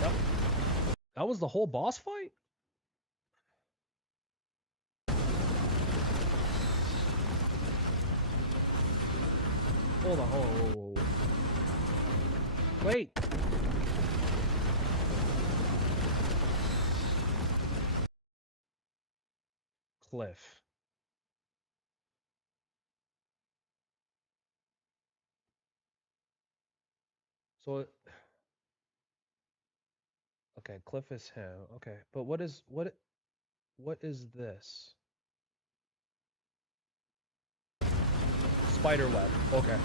Yep. That was the whole boss fight? Hold on, whoa. Wait. Cliff. So, okay, Cliff is him. Okay, but what is this? Spider web. Okay.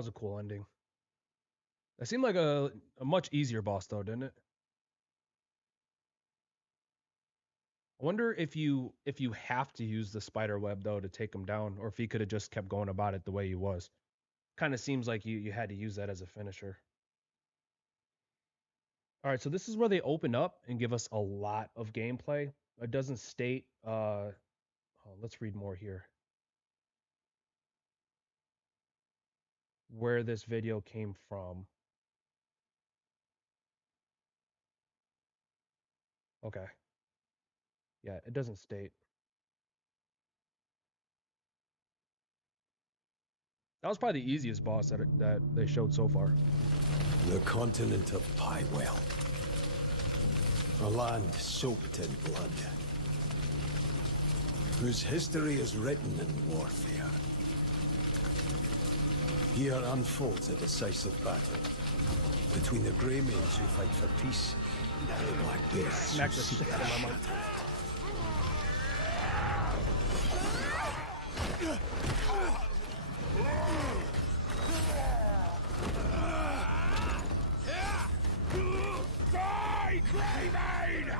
was a cool ending. That seemed like a much easier boss though, didn't it? I wonder if you have to use the spider web though to take him down, or if he could have just kept going about it the way he was. Kind of seems like you had to use that as a finisher. All right, so this is where they open up and give us a lot of gameplay. It doesn't state. Let's read more here. Where this video came from. Okay. Yeah, it doesn't state. That was probably the easiest boss that they showed so far. The continent of Pywell. A land soaked in blood. Whose history is written in warfare. Here unfolds a decisive battle between the Grey Maids who fight for peace and the Black Bears Smack the shit out of my mic. Die, Grey Maid!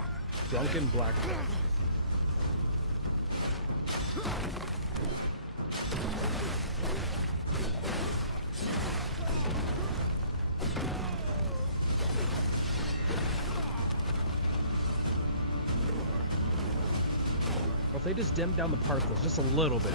Drunken Black Bear. Well, if they just dim down the particles just a little bit.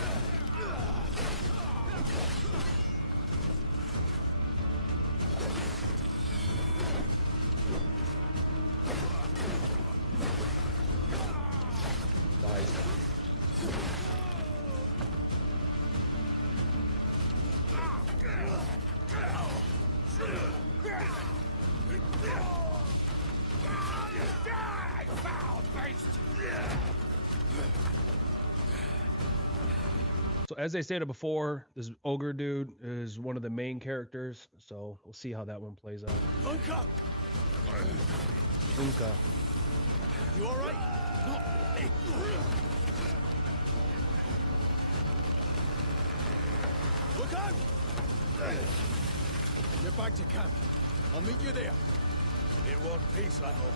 So as I stated before, this ogre dude is one of the main characters, so we'll see how that one plays out. Unka! Unka. You alright? Look out! Get back to camp. I'll meet you there. In one piece, I hope.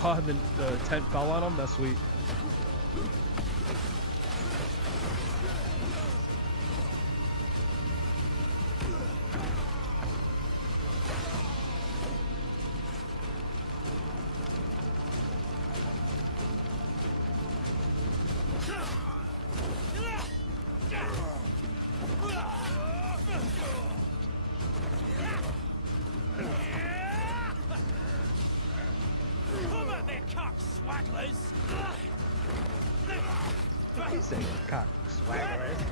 Oh, the tent fell on him? That's sweet. He's saying cock swaggerers.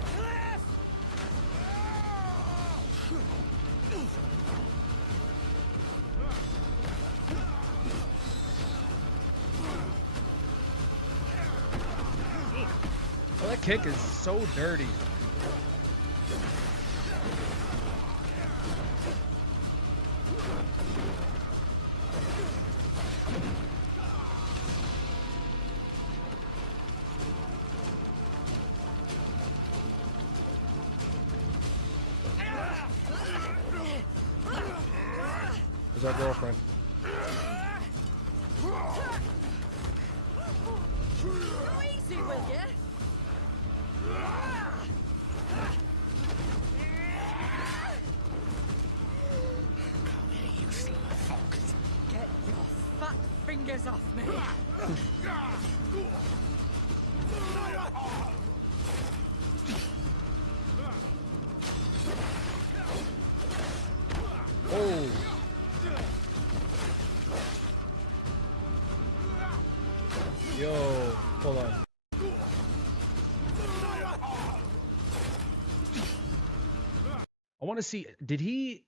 Oh, that kick is so dirty. Where's our girlfriend? Easy, will ya? Get your fat fingers off me! Oh! Yo, hold on. I want to see, did he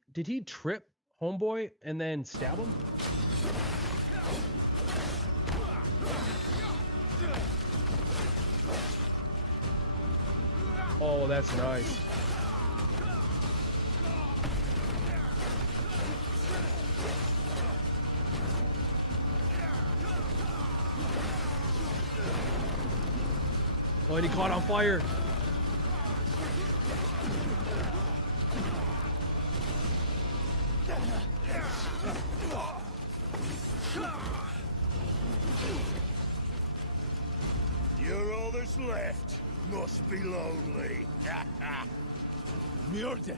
trip homeboy and then stab him? Oh, that's nice. Oh, and he caught on fire. You're all that's left. Must be lonely. Murder.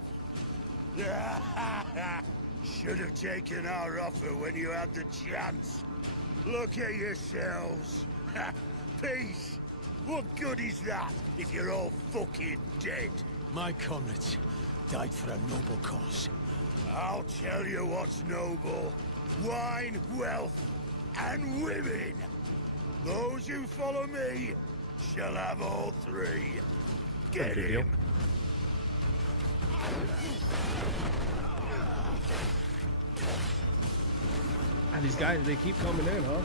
Should have taken our offer when you had the chance. Look at yourselves. Peace. What good is that if you're all fucking dead? My comrades died for a noble cause. I'll tell you what's noble. Wine, wealth, and women. Those who follow me shall have all three. Get him. Ah, these guys, they keep coming in, huh?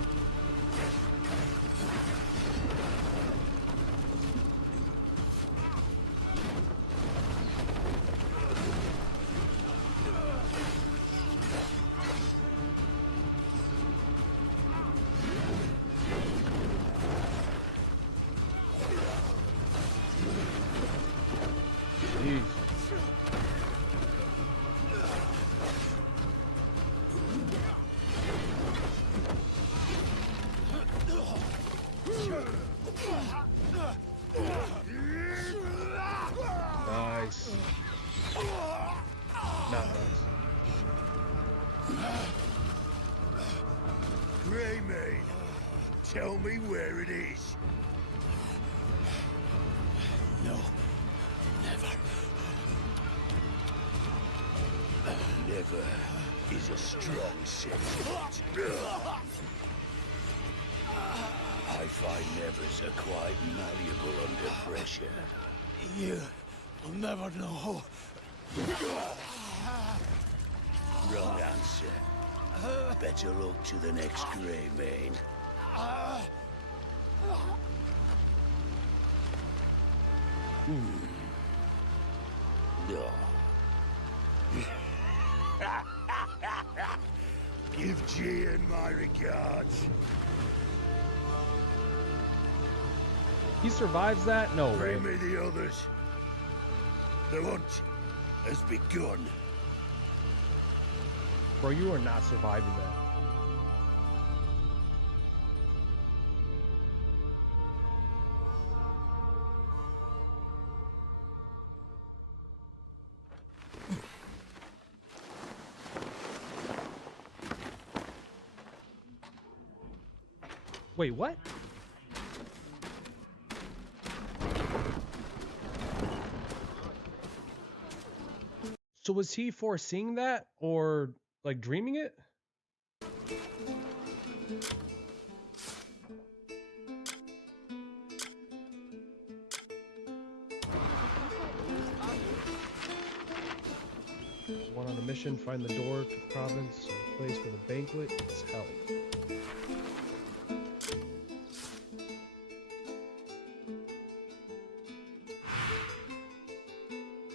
Nice. Not nice. Greymane, tell me where it is. No. Never. Never is a strong sentiment. I find nevers are quite malleable under pressure. You will never know. Wrong answer. Better look to the next Greymane. No. Give Gian my regards. He survives that? No way. Bring me the others. The hunt has begun. Bro, you are not surviving that. Wait, what? So was he foreseeing that or like dreaming it? One on a mission, find the door to the province, a place where the banquet is held.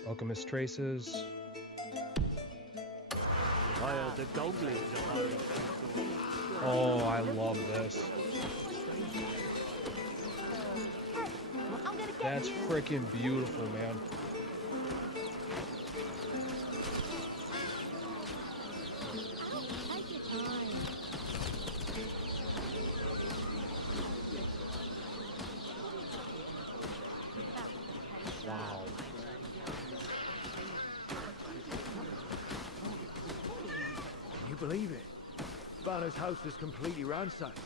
Alchemist traces. Oh, I love this. That's freaking beautiful, man. Wow. Can you believe it? Banner's house was completely ransacked.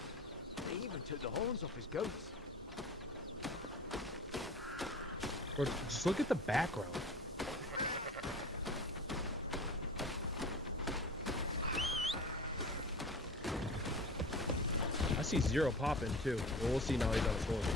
They even took the horns off his goats. Or just look at the background. I see Zero popping too. Well, we'll see now he's on his horse.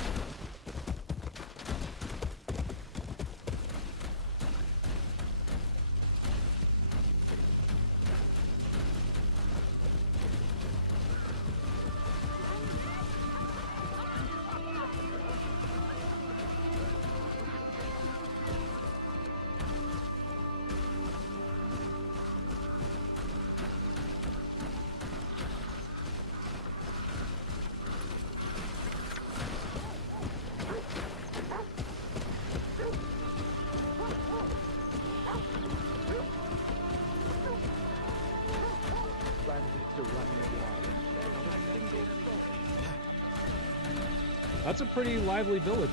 That's a pretty lively village.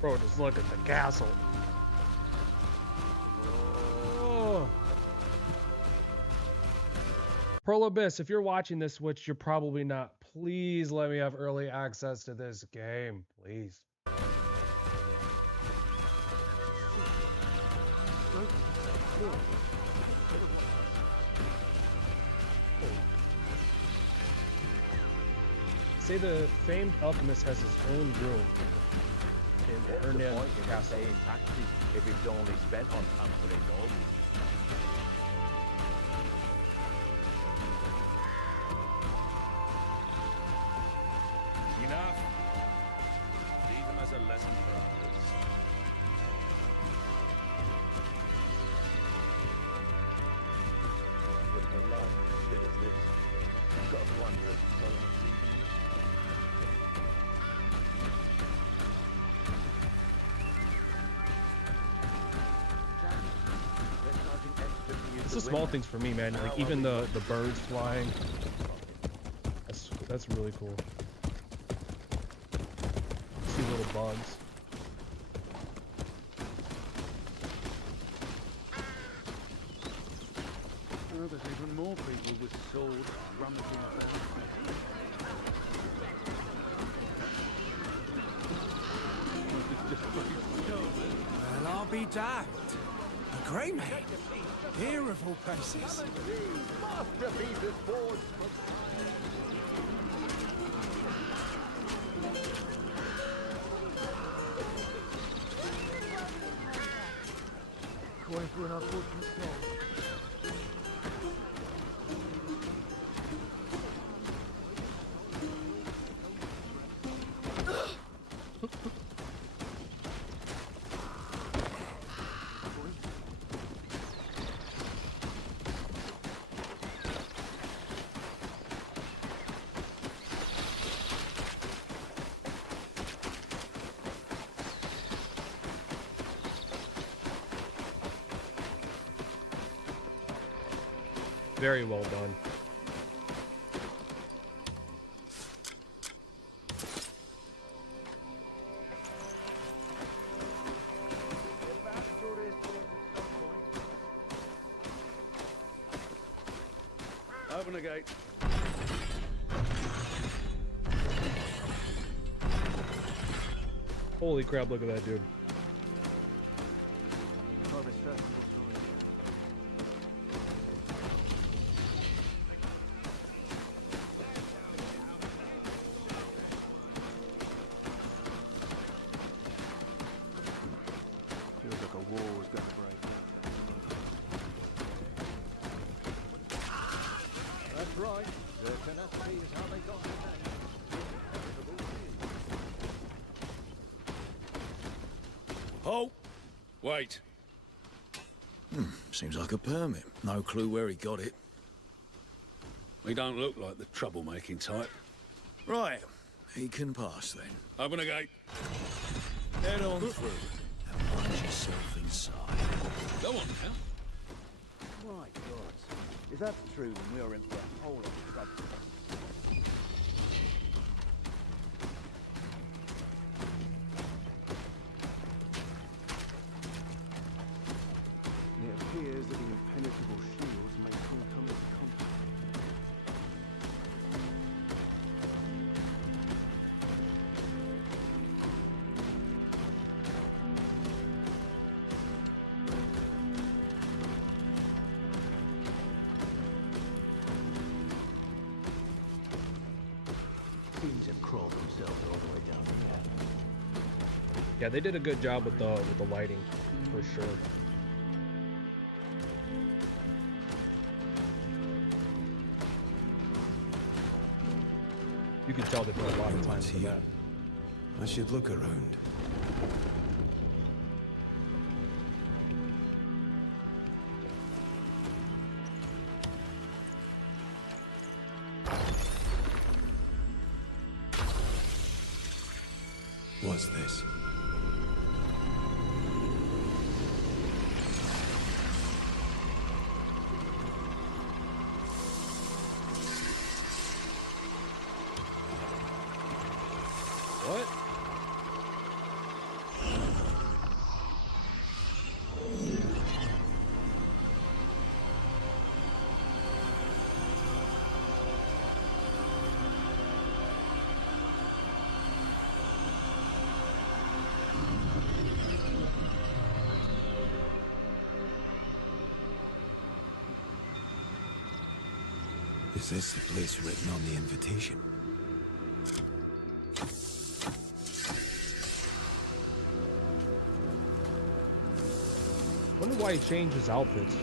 Bro, just look at the castle. Oh. Pearl Abyss, if you're watching this, which you're probably not, please let me have early access to this game, please. Say the famed alchemist has his own room in Hernan Castle. If it's only spent on tampering dogs. Enough. Leave them as a lesson for others. With the last bit of this, I've got to wonder if Solomon's leaving this. It's the small things for me, man. Like even the birds flying. That's really cool. See little bugs. Oh, there's even more people with swords rummaging around. Well, I'll be damned. A grey mate. Here of all places. Masterpieces forged. Going through an unfortunate storm. Very well done. Open the gate. Holy crap, look at that dude. Oh, this festival story. Feels like a war was going to break out. That's right. The tenacity is how they got the name. Halt! Wait. Seems like a permit. No clue where he got it. We don't look like the troublemaking type. Right. He can pass then. Open the gate. Head on through and find yourself inside. Go on now. My God. If that's true, then we are in for a whole lot of trouble. It appears that the impenetrable shields may soon come into contact. Seems have crawled themselves all the way down here. Yeah, they did a good job with the lighting, for sure. You can tell they put a lot of time into that. I should look around. was this? What? Is this the place written on the invitation? Wonder why he changed his outfits.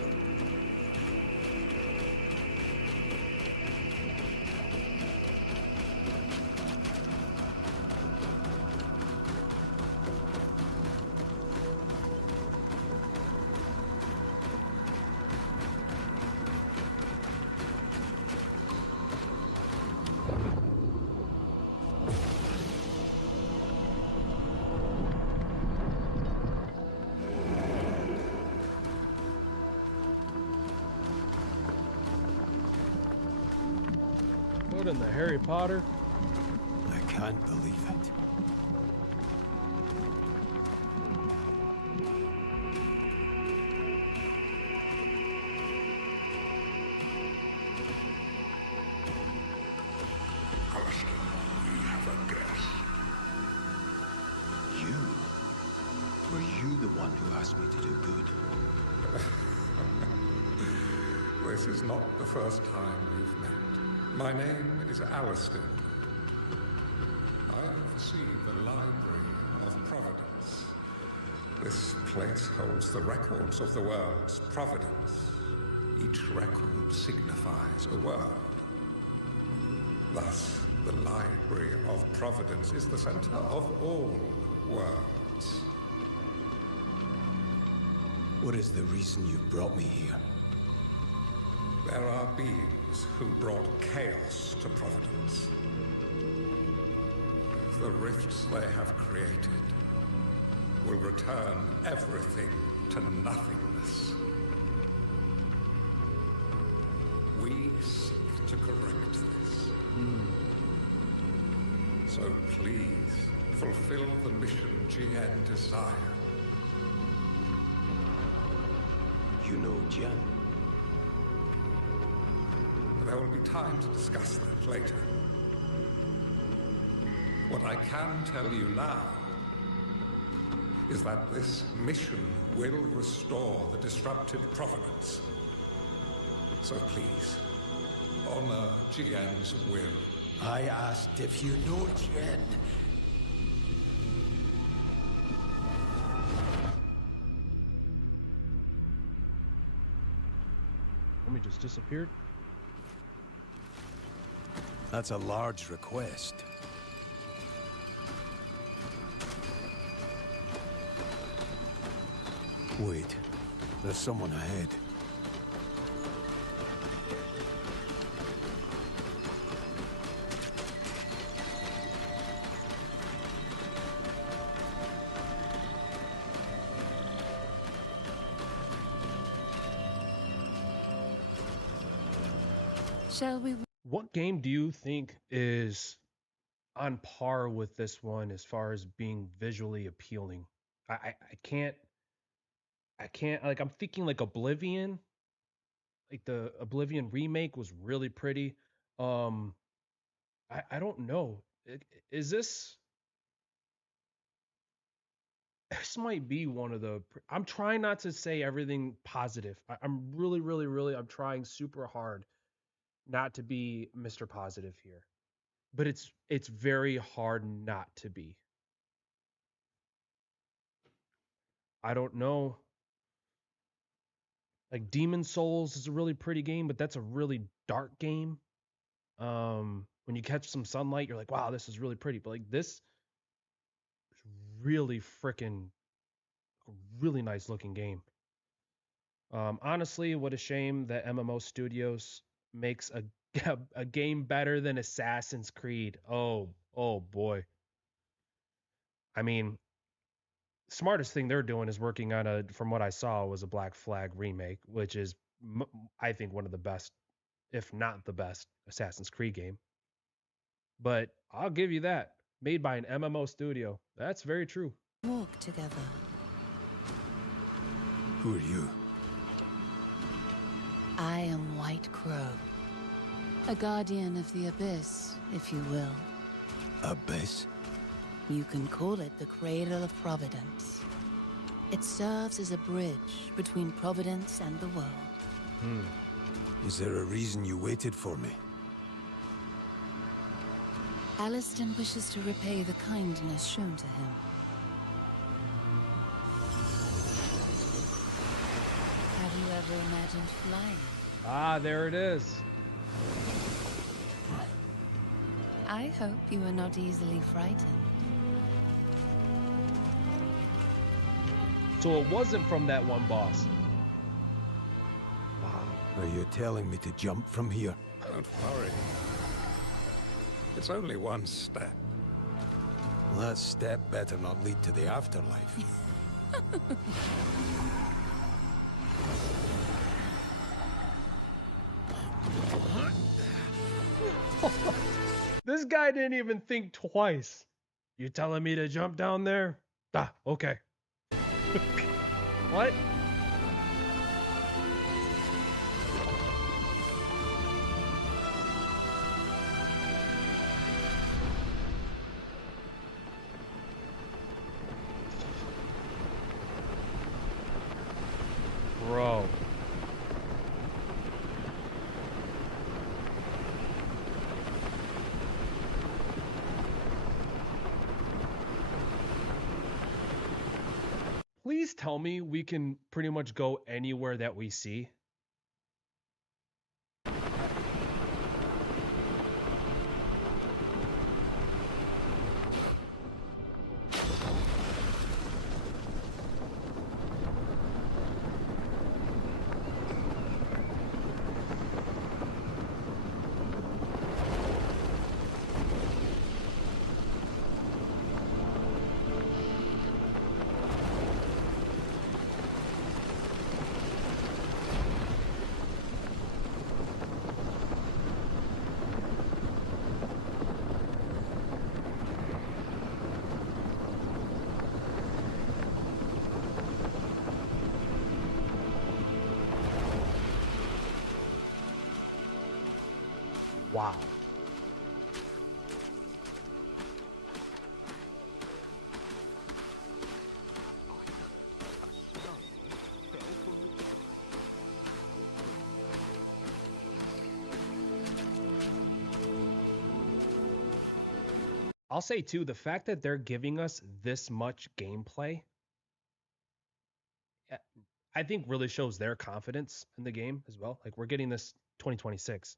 What in the Harry Potter? I can't believe it. Alistair, we have a guest. You? Were you the one who asked me to do good? This is not the first time we've met. My name is Alistair. I oversee the Library of Providence. This place holds the records of the world's providence. Each record signifies a world. Thus, the Library of Providence is the center of all worlds. What is the reason you brought me here? There are beings who brought chaos to Providence. The rifts they have created will return everything to nothingness. We seek to correct this. So please, fulfill the mission GN desire. You know Jen? There will be time to discuss that later. What I can tell you now is that this mission will restore the disrupted providence. So please, honor GN's will. I asked if you know Jen. Let me just disappeared. That's a large request. Wait, there's someone ahead. Shall we? What game do you think is on par with this one as far as being visually appealing? I can't like, I'm thinking like Oblivion. Like the Oblivion remake was really pretty. I don't know. Is this might be one of the I'm trying not to say everything positive. I'm really I'm trying super hard not to be Mr. Positive here. But it's very hard not to be. I don't know. Like Demon Souls is a really pretty game, but that's a really dark game. When you catch some sunlight, you're like, wow, this is really pretty. But like this is really freaking really nice looking game. Honestly, what a shame that MMO Studios makes a game better than Assassin's Creed. Oh boy. I mean, smartest thing they're doing is working on from what I saw, was a Black Flag remake, which is, I think, one of the best, if not the best, Assassin's Creed game. But I'll give you that. Made by an MMO studio. That's very true. Walk together. Who are you? I am White Crow. A guardian of the Abyss, if you will. Abyss? You can call it the Cradle of Providence. It serves as a bridge between Providence and the world. Is there a reason you waited for me? Aliston wishes to repay the kindness shown to him. Have you ever imagined flying? Ah, there it is. I hope you are not easily frightened. So it wasn't from that one boss. Wow. Are you telling me to jump from here? Don't worry. It's only one step. Well, that step better not lead to the afterlife. This guy didn't even think twice. You telling me to jump down there? Ah, okay. What? Bro. Please tell me we can pretty much go anywhere that we see. Wow. I'll say too, the fact that they're giving us this much gameplay, I think really shows their confidence in the game as well. Like, we're getting this 2026.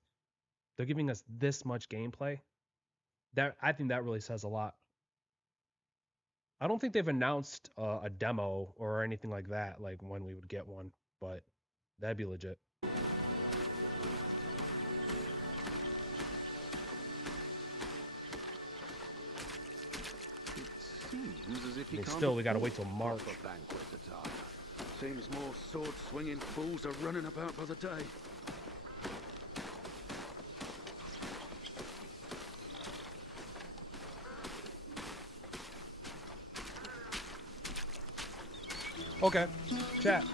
They're giving us this much gameplay. I think that really says a lot. I don't think they've announced a demo or anything like that, like when we would get one, but that'd be legit. Still, we gotta wait till March. Seems more sword-swinging fools are running about by the day. Okay, chat.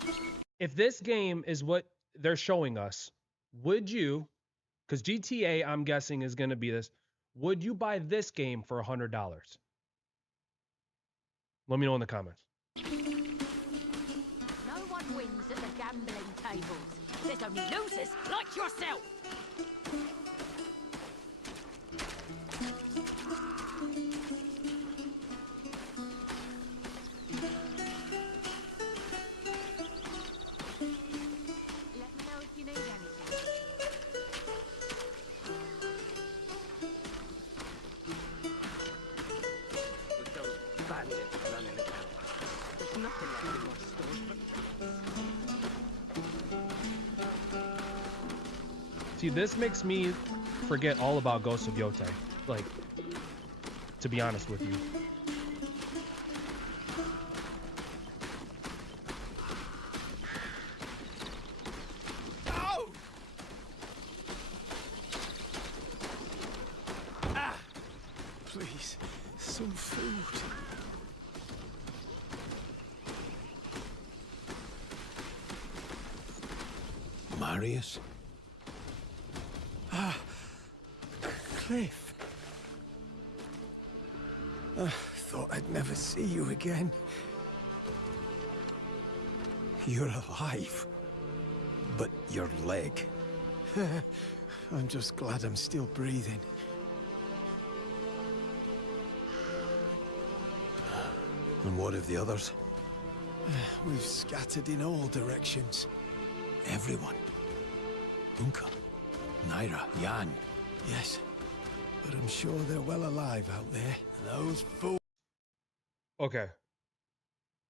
If this game is what they're showing us, would you, because GTA, I'm guessing, is going to be this, would you buy this game for $100? Let me know in the comments. No one wins at the gambling tables. There's only losers like yourself. See, this makes me forget all about Ghost of Yotei. Like, to be honest with you. Please, some food. Marius? Ah, Cliff. Thought I'd never see you again. You're alive. But your leg. I'm just glad I'm still breathing. And what of the others? We've scattered in all directions. Everyone. Unka, Naira, Jan. Yes, but I'm sure they're well alive out there. Those fools. Okay.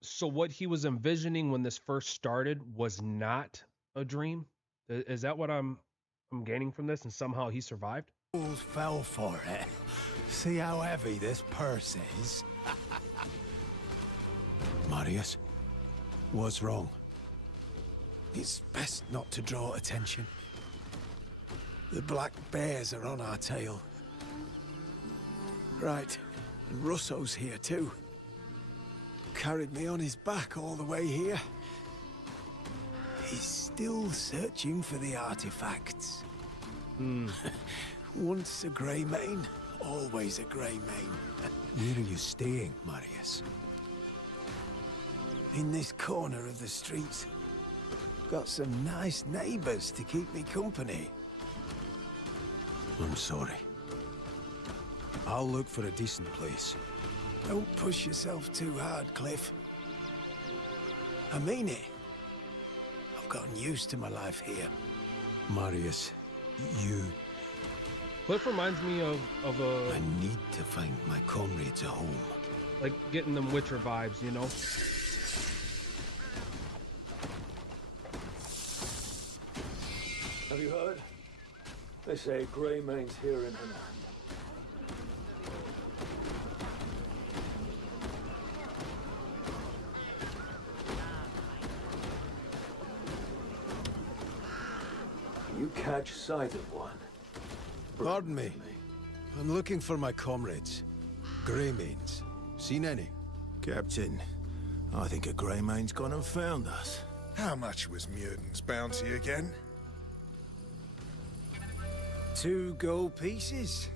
So what he was envisioning when this first started was not a dream? Is that what I'm gaining from this, and somehow he survived? Fools fell for it. See how heavy this purse is? Marius, what's wrong? It's best not to draw attention. The black bears are on our tail. Right, and Russo's here too. Carried me on his back all the way here. He's still searching for the artifacts. Once a grey mane, always a grey mane. Where are you staying, Marius? In this corner of the street. Got some nice neighbors to keep me company. I'm sorry. I'll look for a decent place. Don't push yourself too hard, Cliff. I mean it. I've gotten used to my life here. Marius, you... Cliff reminds me of a... I need to find my comrades a home. Like getting them Witcher vibes, you know? Have you heard? They say Greymane's here in Hernan. You catch sight of one. Pardon me. I'm looking for my comrades. Greymanes. Seen any? Captain, I think a Greymane's gone and found us. How much was Muirden's bounty again? 2 gold pieces.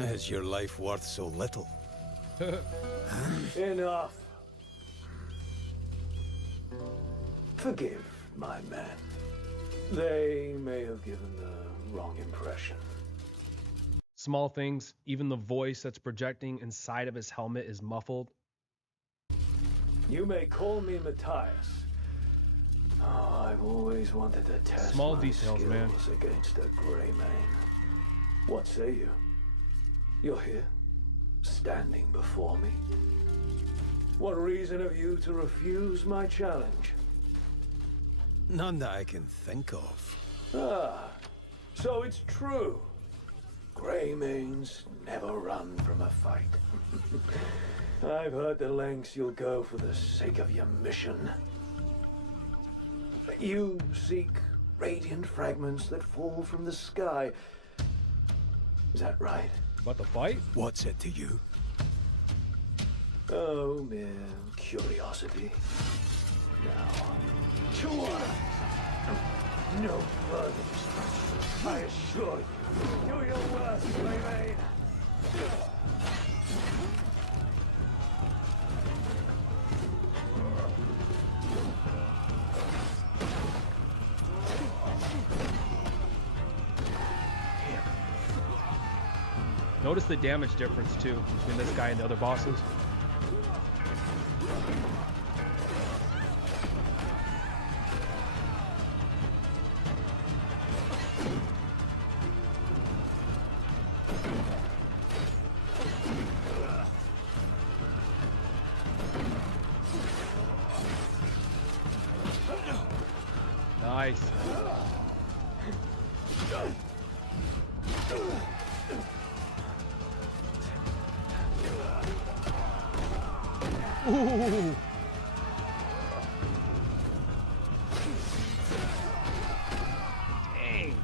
Is your life worth so little? Enough. Forgive my men. They may have given the wrong impression. Small things, even the voice that's projecting inside of his helmet is muffled. You may call me Matthias. Oh, I've always wanted to test Small my details, skills man. against a Greymane. What say you? You're here, standing before me. What reason have you to refuse my challenge? None that I can think of. Ah, so it's true. Greymanes never run from a fight. I've heard the lengths you'll go for the sake of your mission. You seek radiant fragments that fall from the sky. Is that right? About the fight? What's it to you? Oh, mere curiosity. Now, to us! No further destruction, I assure you. Do your worst, Greymane! Notice the damage difference too between this guy and the other bosses. Nice. Ooh. Dang.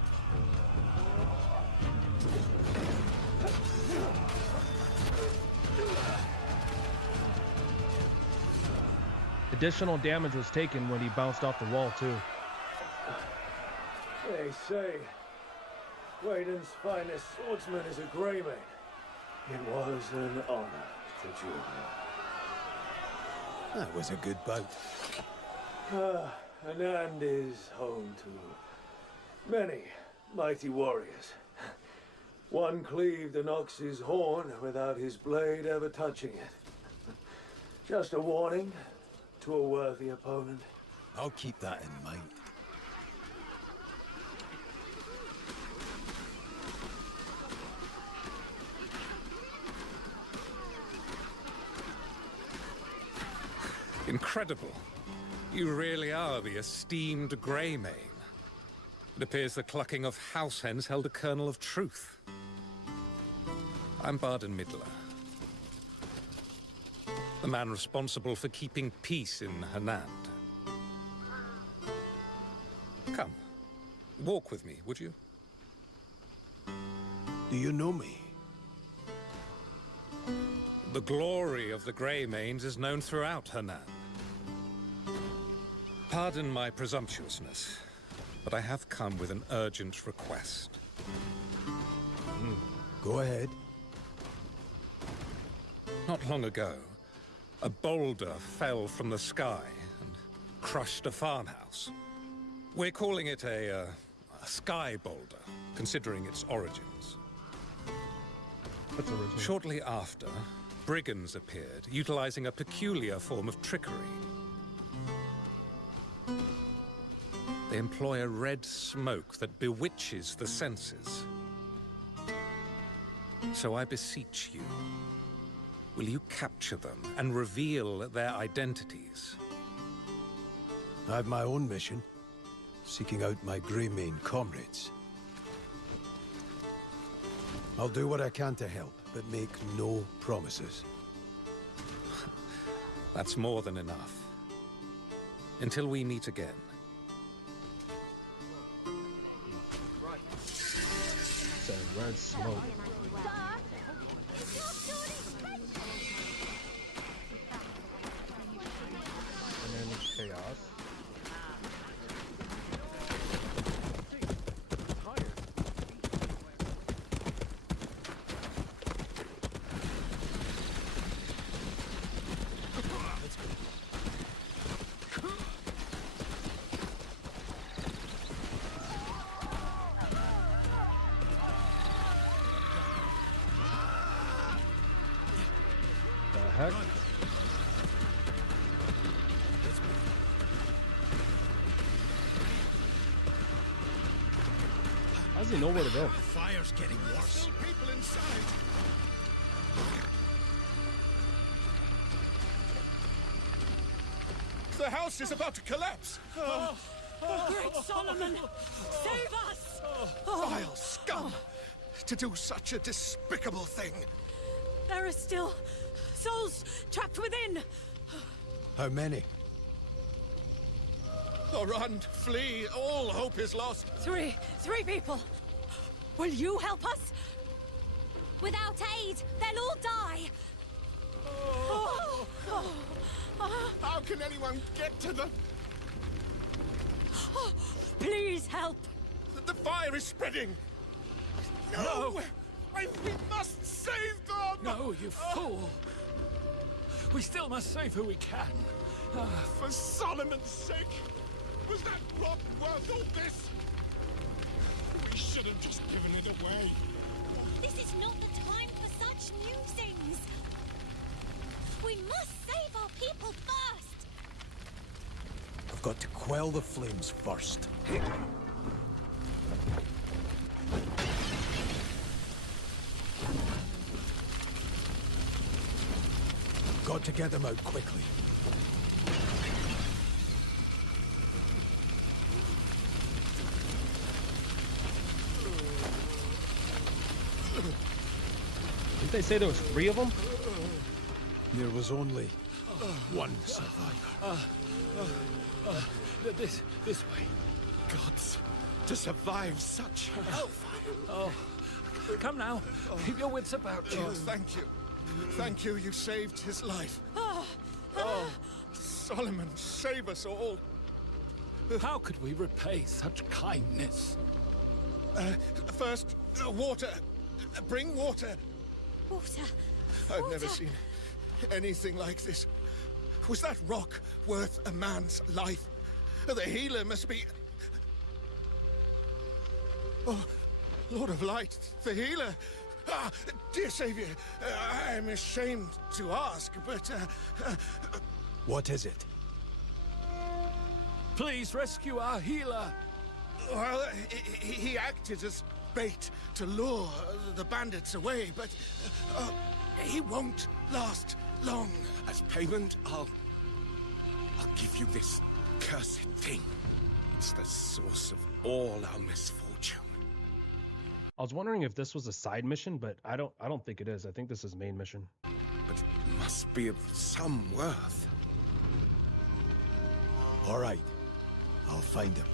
additional damage was taken when he bounced off the wall too. They say Kweiden's finest swordsman is a Greymane. It was an honor to join him. That was a good bout. Hernan is home to many mighty warriors. One cleaved an ox's horn without his blade ever touching it. Just a warning to a worthy opponent. I'll keep that in mind. Incredible. You really are the esteemed Greymane. It appears the clucking of house hens held a kernel of truth. I'm Barden Midler, the man responsible for keeping peace in Hernan. Come, walk with me, would you? Do you know me? The glory of the Greymanes is known throughout Hernan. Pardon my presumptuousness, but I have come with an urgent request. Go ahead. Not long ago, a boulder fell from the sky and crushed a farmhouse. We're calling it a sky boulder, considering its origins. That's original. Shortly after, brigands appeared, utilizing a peculiar form of trickery. They employ a red smoke that bewitches the senses. So I beseech you, will you capture them and reveal their identities? I have my own mission, seeking out my Greymane comrades. I'll do what I can to help, but make no promises. That's more than enough. Until we meet again. It's a red smoke. And then chaos. Heck? How does he know where to go? Fire's getting worse. People inside. The house is about to collapse! Great Solomon! Save us! Vile scum! To do such a despicable thing! There are still souls trapped within! How many? Oh, run, flee, all hope is lost! Three people! Will you help us? Without aid, they'll all die! How can anyone get to them? Please help! The fire is spreading! No! We must save them! No, you fool! We still must save who we can. For Solomon's sake! Was that plot worth all this? We should have just given it away. This is not the time for such musings! We must save our people first! I've got to quell the flames first. Got to get them out quickly. Didn't they say there was 3 of them? There was only one survivor. This way. Gods, to survive such hellfire. Oh, come now. Keep your wits about you. Oh, thank you. Thank you, you saved his life. Oh, Solomon, save us all. How could we repay such kindness? First, water. Bring water. Water. I've never seen anything like this. Was that rock worth a man's life? The healer must be... Oh, Lord of Light, the healer. Ah, dear Savior, I'm ashamed to ask, but... What is it? Please rescue our healer. Well, he acted as bait to lure the bandits away, but he won't last long. As payment, I'll give you this cursed thing. It's the source of all our misfortune. I was wondering if this was a side mission, but I don't think it is. I think this is main mission. But it must be of some worth. All right, I'll find him.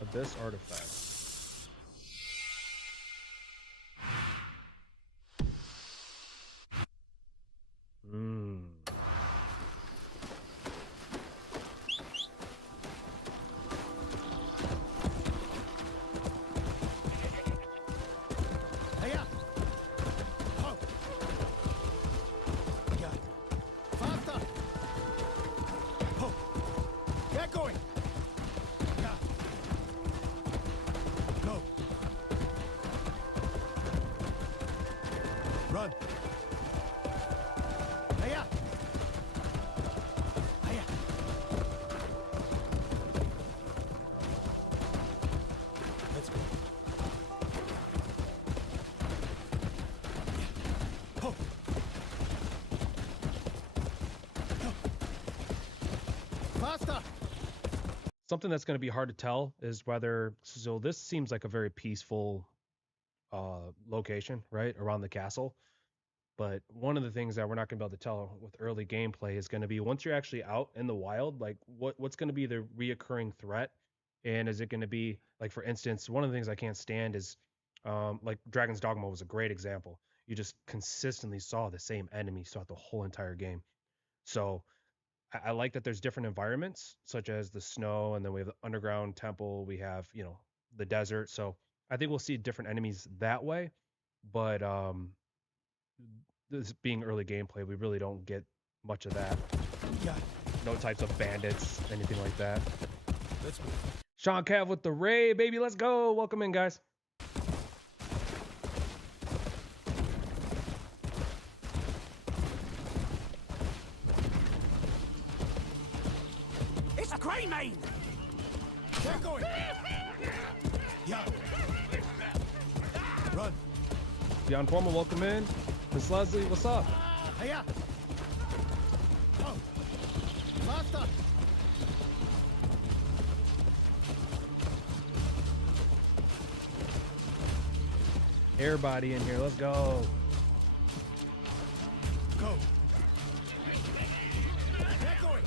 Abyss artifact. Run! Hiya! Hiya! Let's go. Ho! Faster! Something that's going to be hard to tell is whether, so this seems like a very peaceful location, right, around the castle. But one of the things that we're not going to be able to tell with early gameplay is going to be once you're actually out in the wild, like what's going to be the reoccurring threat, and is it going to be like, for instance, one of the things I can't stand is like Dragon's Dogma was a great example. You just consistently saw the same enemies throughout the whole entire game. So I like that there's different environments, such as the snow, and then we have the underground temple, we have, you know, the desert. So I think we'll see different enemies that way, but this being early gameplay, we really don't get much of that. Yeah. No types of bandits, anything like that. Let's move. Sean Cav with the Ray, baby, let's go. Welcome in, guys. It's a Greymane! Get going! Yeah. Run. Beyond Formal, welcome in. Miss Leslie, what's up? Hiya! Oh. Faster! Everybody in here, let's go. Go. Get going.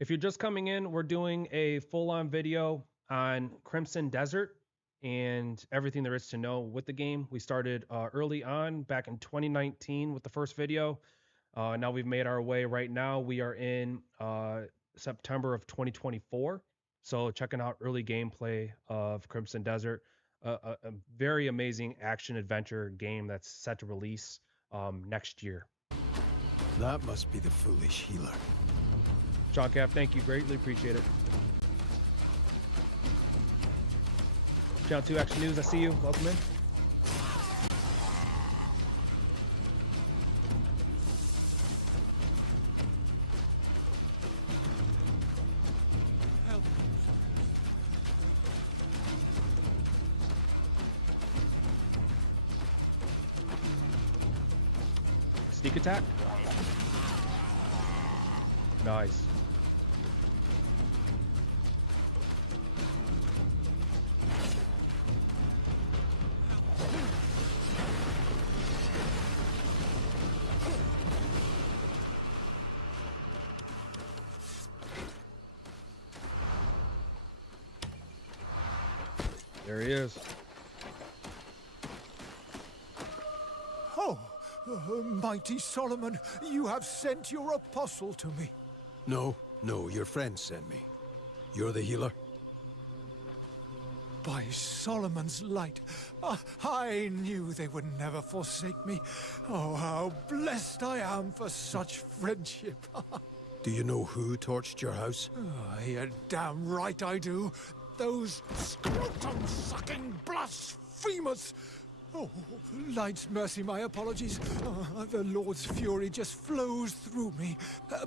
If you're just coming in, we're doing a full-on video on Crimson Desert and everything there is to know with the game. We started early on back in 2019 with the first video. Now we've made our way right now. We are in September of 2024. So checking out early gameplay of Crimson Desert, a very amazing action adventure game that's set to release next year. That must be the foolish healer. Sean Cav, thank you. Greatly appreciate it. Channel 2 Action News, I see you. Welcome in. Sneak attack. Nice. There he is. Oh, mighty Solomon, you have sent your apostle to me. No, your friend sent me. You're the healer? By Solomon's light, I knew they would never forsake me. Oh, how blessed I am for such friendship. Do you know who torched your house? You're damn right I do. Those scrotum-sucking blasphemers! Oh, Light's mercy, my apologies. The Lord's fury just flows through me.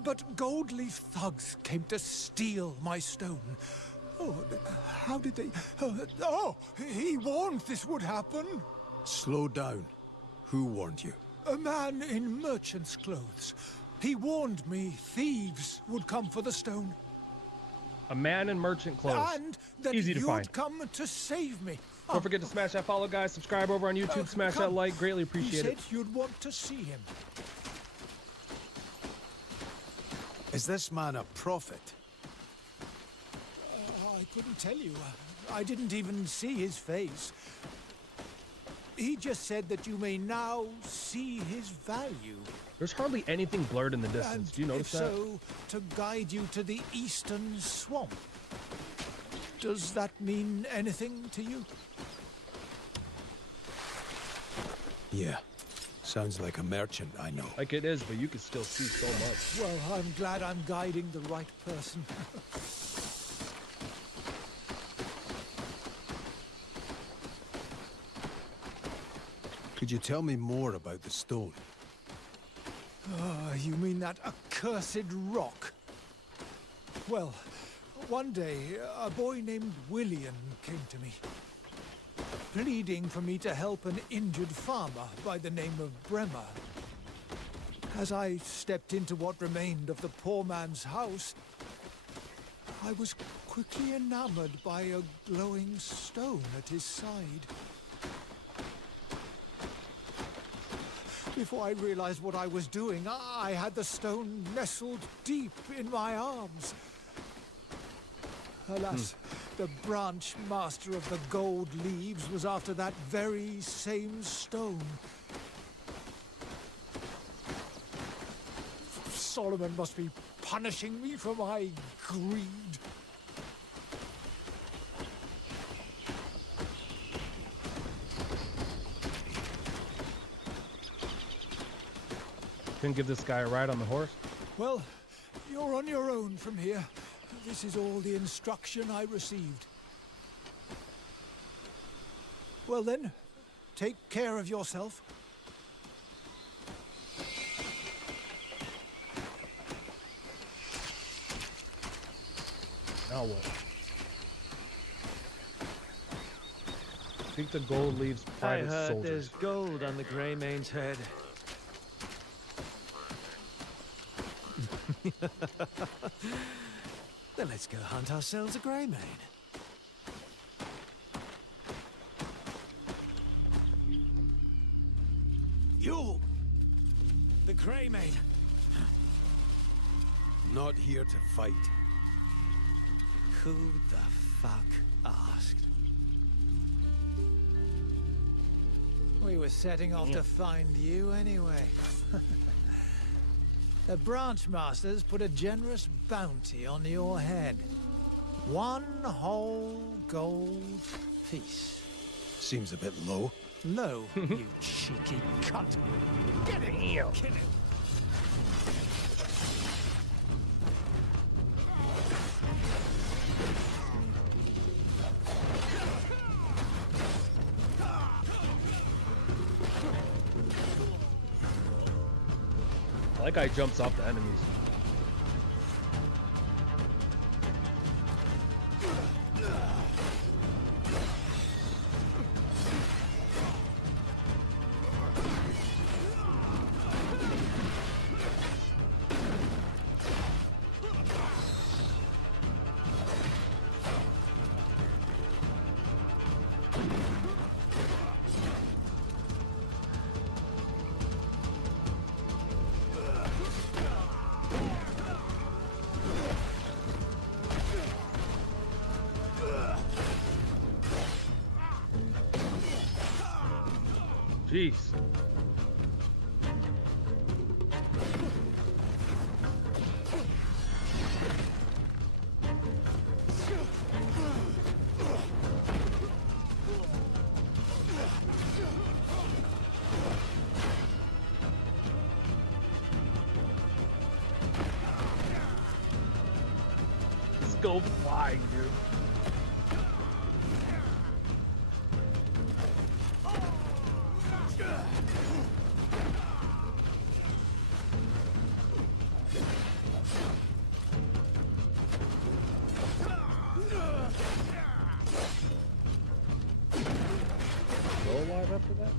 But Goldleaf thugs came to steal my stone. Oh, how did they... Oh, he warned this would happen. Slow down. Who warned you? A man in merchant's clothes. He warned me thieves would come for the stone. A man in merchant clothes. And that Easy to you'd find. come to save me. Don't forget to smash that follow, guys. Subscribe over on YouTube. Smash that like. Greatly appreciate it. You said you'd want to see him. Is this man a prophet? I couldn't tell you. I didn't even see his face. He just said that you may now see his value. There's hardly anything blurred in the distance. And Do you notice if that? so, to guide you to the eastern swamp. Does that mean anything to you? Yeah. Sounds like a merchant I know. Like it is, but you can still see so much. Well, I'm glad I'm guiding the right person. Could you tell me more about the stone? You mean that accursed rock? Well, one day, a boy named William came to me, pleading for me to help an injured farmer by the name of Bremer. As I stepped into what remained of the poor man's house, I was quickly enamored by a glowing stone at his side. Before I realized what I was doing, I had the stone nestled deep in my arms. Alas, the branch master of the gold leaves was after that very same stone. Solomon must be punishing me for my greed. Couldn't give this guy a ride on the horse? Well, you're on your own from here. This is all the instruction I received. Well then, take care of yourself. Now what? I think the gold leaves private I heard soldiers. there's gold on the Greymane's head. Then let's go hunt ourselves a Greymane. You! The Greymane! Not here to fight. Who the fuck asked? We were setting off to find you anyway. The branch masters put a generous bounty on your head. 1 whole gold piece. Seems a bit low. Low, you cheeky cunt. Get it! Kill it! That guy jumps off the enemies. Jeez. Let's go flying, dude. Go alive after that?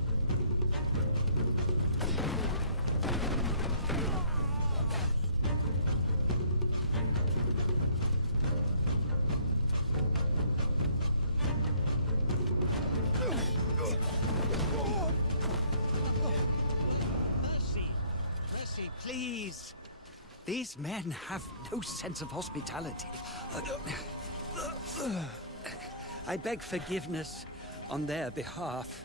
Mercy, please. These men have no sense of hospitality. I beg forgiveness on their behalf.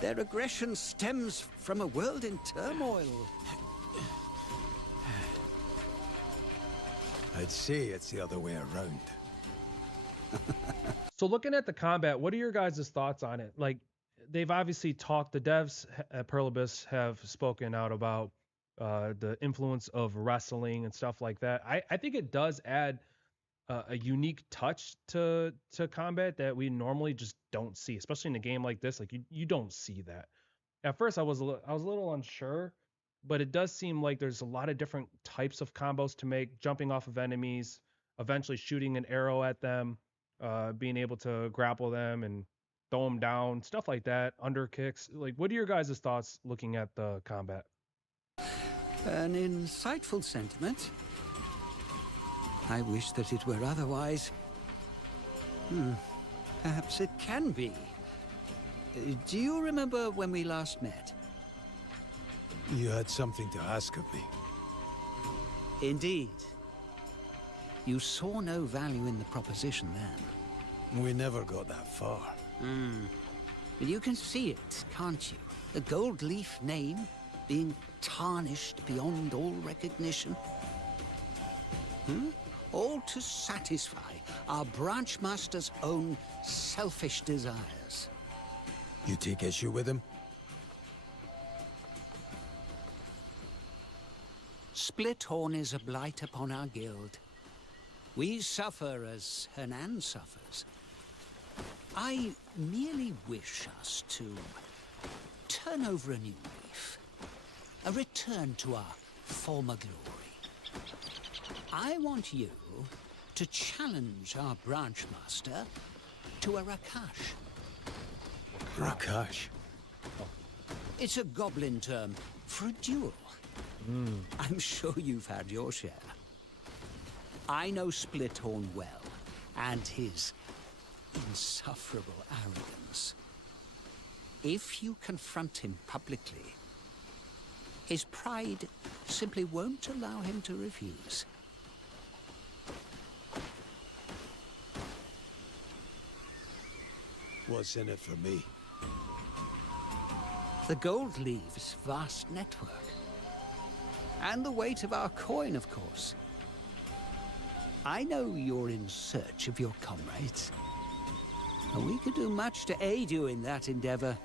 Their aggression stems from a world in turmoil. I'd say it's the other way around. So looking at the combat, what are your guys' thoughts on it? Like, they've obviously talked, the devs at Pearl Abyss have spoken out about the influence of wrestling and stuff like that. I think it does add a unique touch to combat that we normally just don't see, especially in a game like this. Like, you don't see that. At first, I was a little unsure, but it does seem like there's a lot of different types of combos to make, jumping off of enemies, eventually shooting an arrow at them, being able to grapple them and throw them down, stuff like that, under kicks. Like, what are your guys' thoughts looking at the combat? An insightful sentiment. I wish that it were otherwise. Perhaps it can be. Do you remember when we last met? You had something to ask of me. Indeed. You saw no value in the proposition then. We never got that far. But you can see it, can't you? The gold leaf name being tarnished beyond all recognition. All to satisfy our branch master's own selfish desires. You take issue with him? Splithorn is a blight upon our guild. We suffer as Hernan suffers. I merely wish us to turn over a new leaf. A return to our former glory. I want you to challenge our branch master to a Rakash. Rakash? It's a goblin term for a duel. I'm sure you've had your share. I know Splithorn well, and his insufferable arrogance. If you confront him publicly, his pride simply won't allow him to refuse. What's in it for me? The gold leaves vast network. And the weight of our coin, of course. I know you're in search of your comrades. And we could do much to aid you in that endeavor.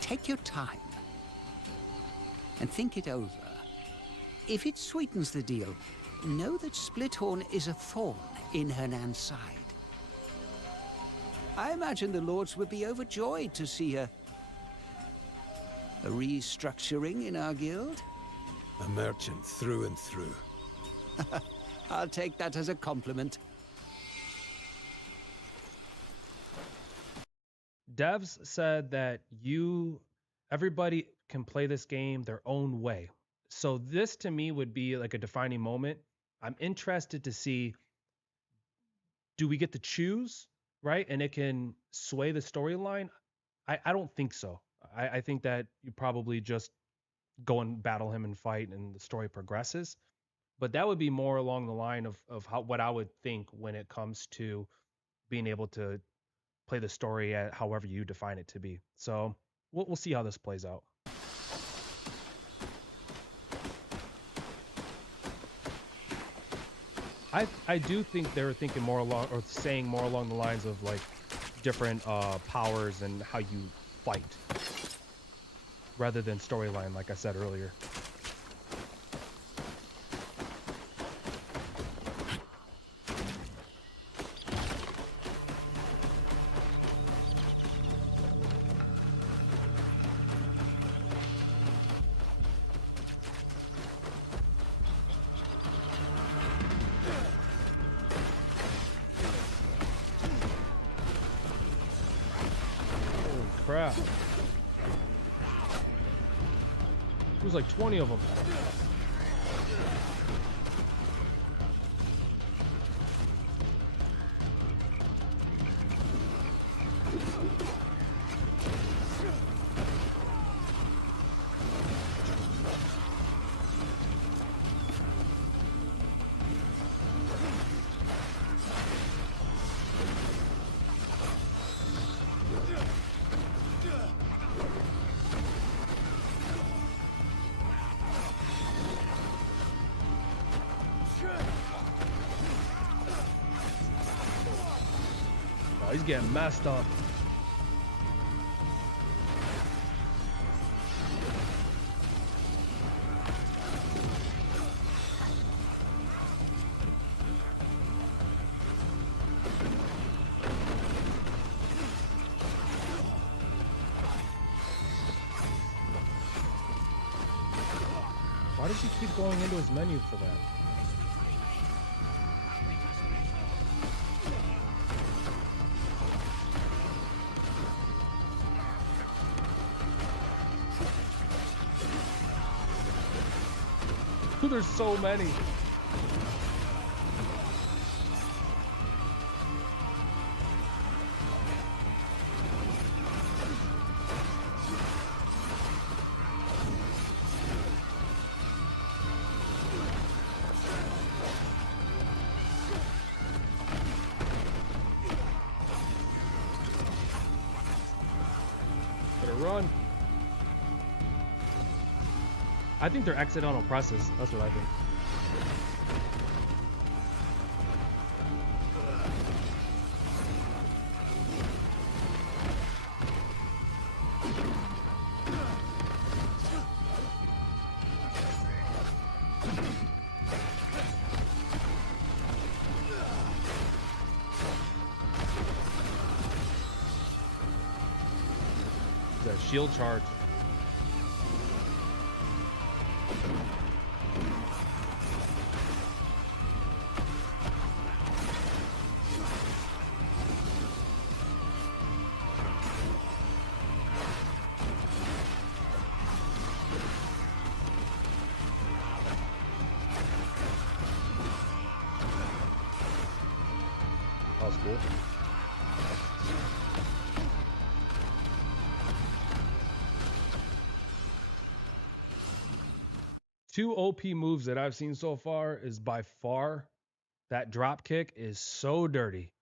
Take your time. And think it over. If it sweetens the deal, know that Splithorn is a thorn in Hernan's side. I imagine the lords would be overjoyed to see a restructuring in our guild. A merchant through and through. I'll take that as a compliment. Devs said that everybody can play this game their own way. So this to me would be like a defining moment. I'm interested to see, do we get to choose, right? And it can sway the storyline? I don't think so. I think that you probably just go and battle him and fight and the story progresses. But that would be more along the line of what I would think when it comes to being able to play the story at however you define it to be. So we'll see how this plays out. I do think they were thinking more along, or saying more along the lines of like different powers and how you fight, rather than storyline, like I said earlier. Crap. There's like 20 of them. Oh, he's getting messed up. Why does he keep going into his menu for that? There's so many. Better run. I think they're accidental presses. That's what I think. That shield charge. That was cool. Two OP moves that I've seen so far is by far that drop kick is so dirty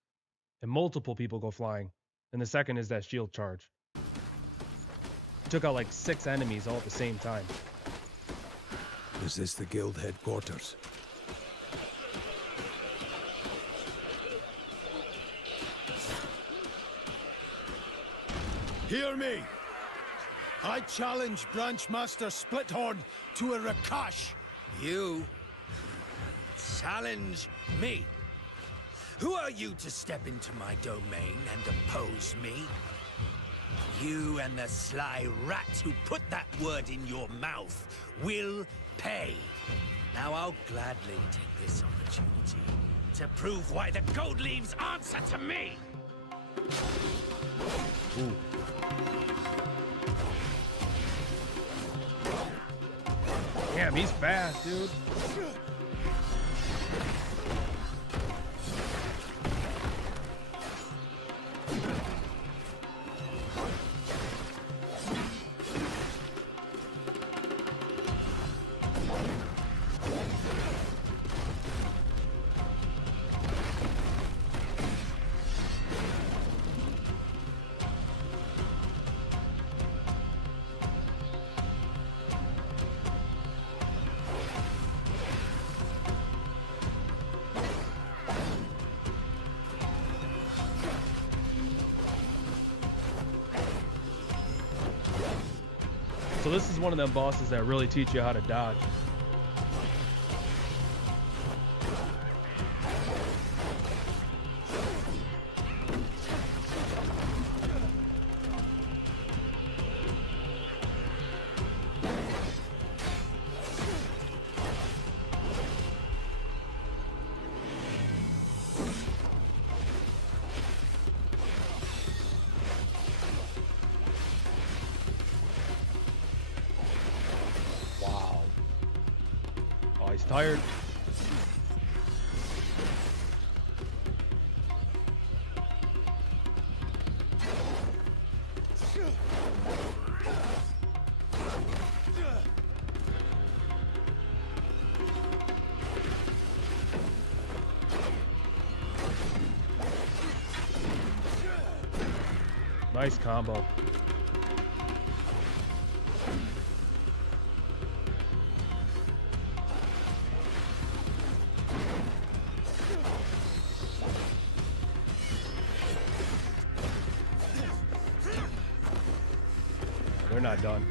and multiple people go flying. And the second is that shield charge. It took out like 6 enemies all at the same time. Is this the guild headquarters? Hear me! I challenge Branchmaster Splithorn to a Rakash. You challenge me? Who are you to step into my domain and oppose me? You and the sly rat who put that word in your mouth will pay. Now I'll gladly take this opportunity to prove why the Gold Leaves answer to me. Ooh. Damn, he's fast, dude. So this is one of them bosses that really teach you how to dodge. He's tired. Nice combo. They're not done.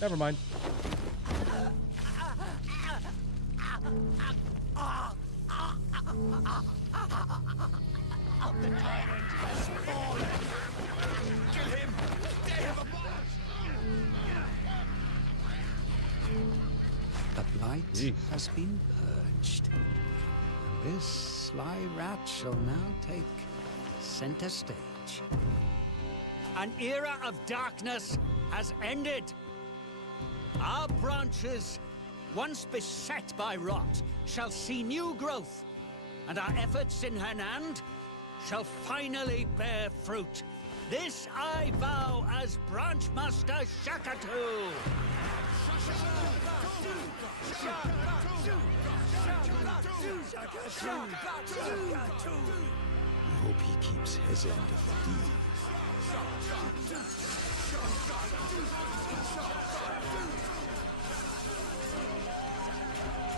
Never mind. The tyrant has fallen. Kill him. The blight has been purged. This sly rat shall now take center stage. An era of darkness has ended. Our branches, once beset by rot, shall see new growth, and our efforts in Hernan shall finally bear fruit. This I vow as Branchmaster Shakatu. I hope he keeps his end of the deal.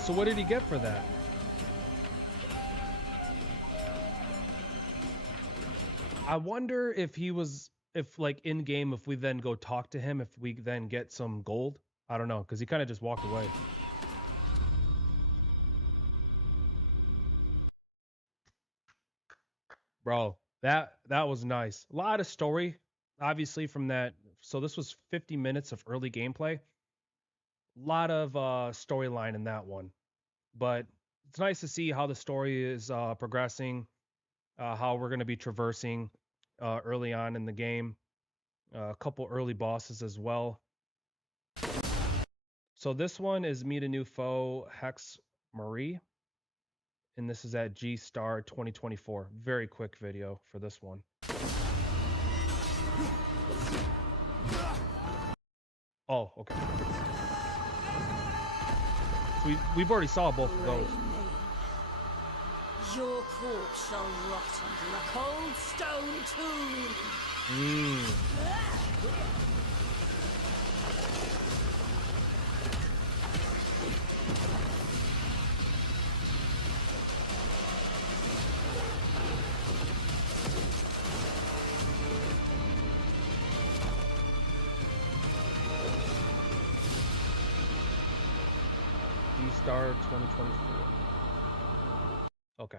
So what did he get for that? I wonder if he was, if like in game, if we then go talk to him, if we then get some gold. I don't know, because he kind of just walked away. Bro, that was nice. A lot of story, obviously, from that. So this was 50 minutes of early gameplay. A lot of storyline in that one. But it's nice to see how the story is progressing, how we're going to be traversing early on in the game. A couple early bosses as well. So this one is Meet a New Foe, Hexe Marie. And this is at G-Star 2024. Very quick video for this one. Oh, okay. So we've already saw both of those. Your corpse shall rot under a cold stone tomb. Star 2024. Okay.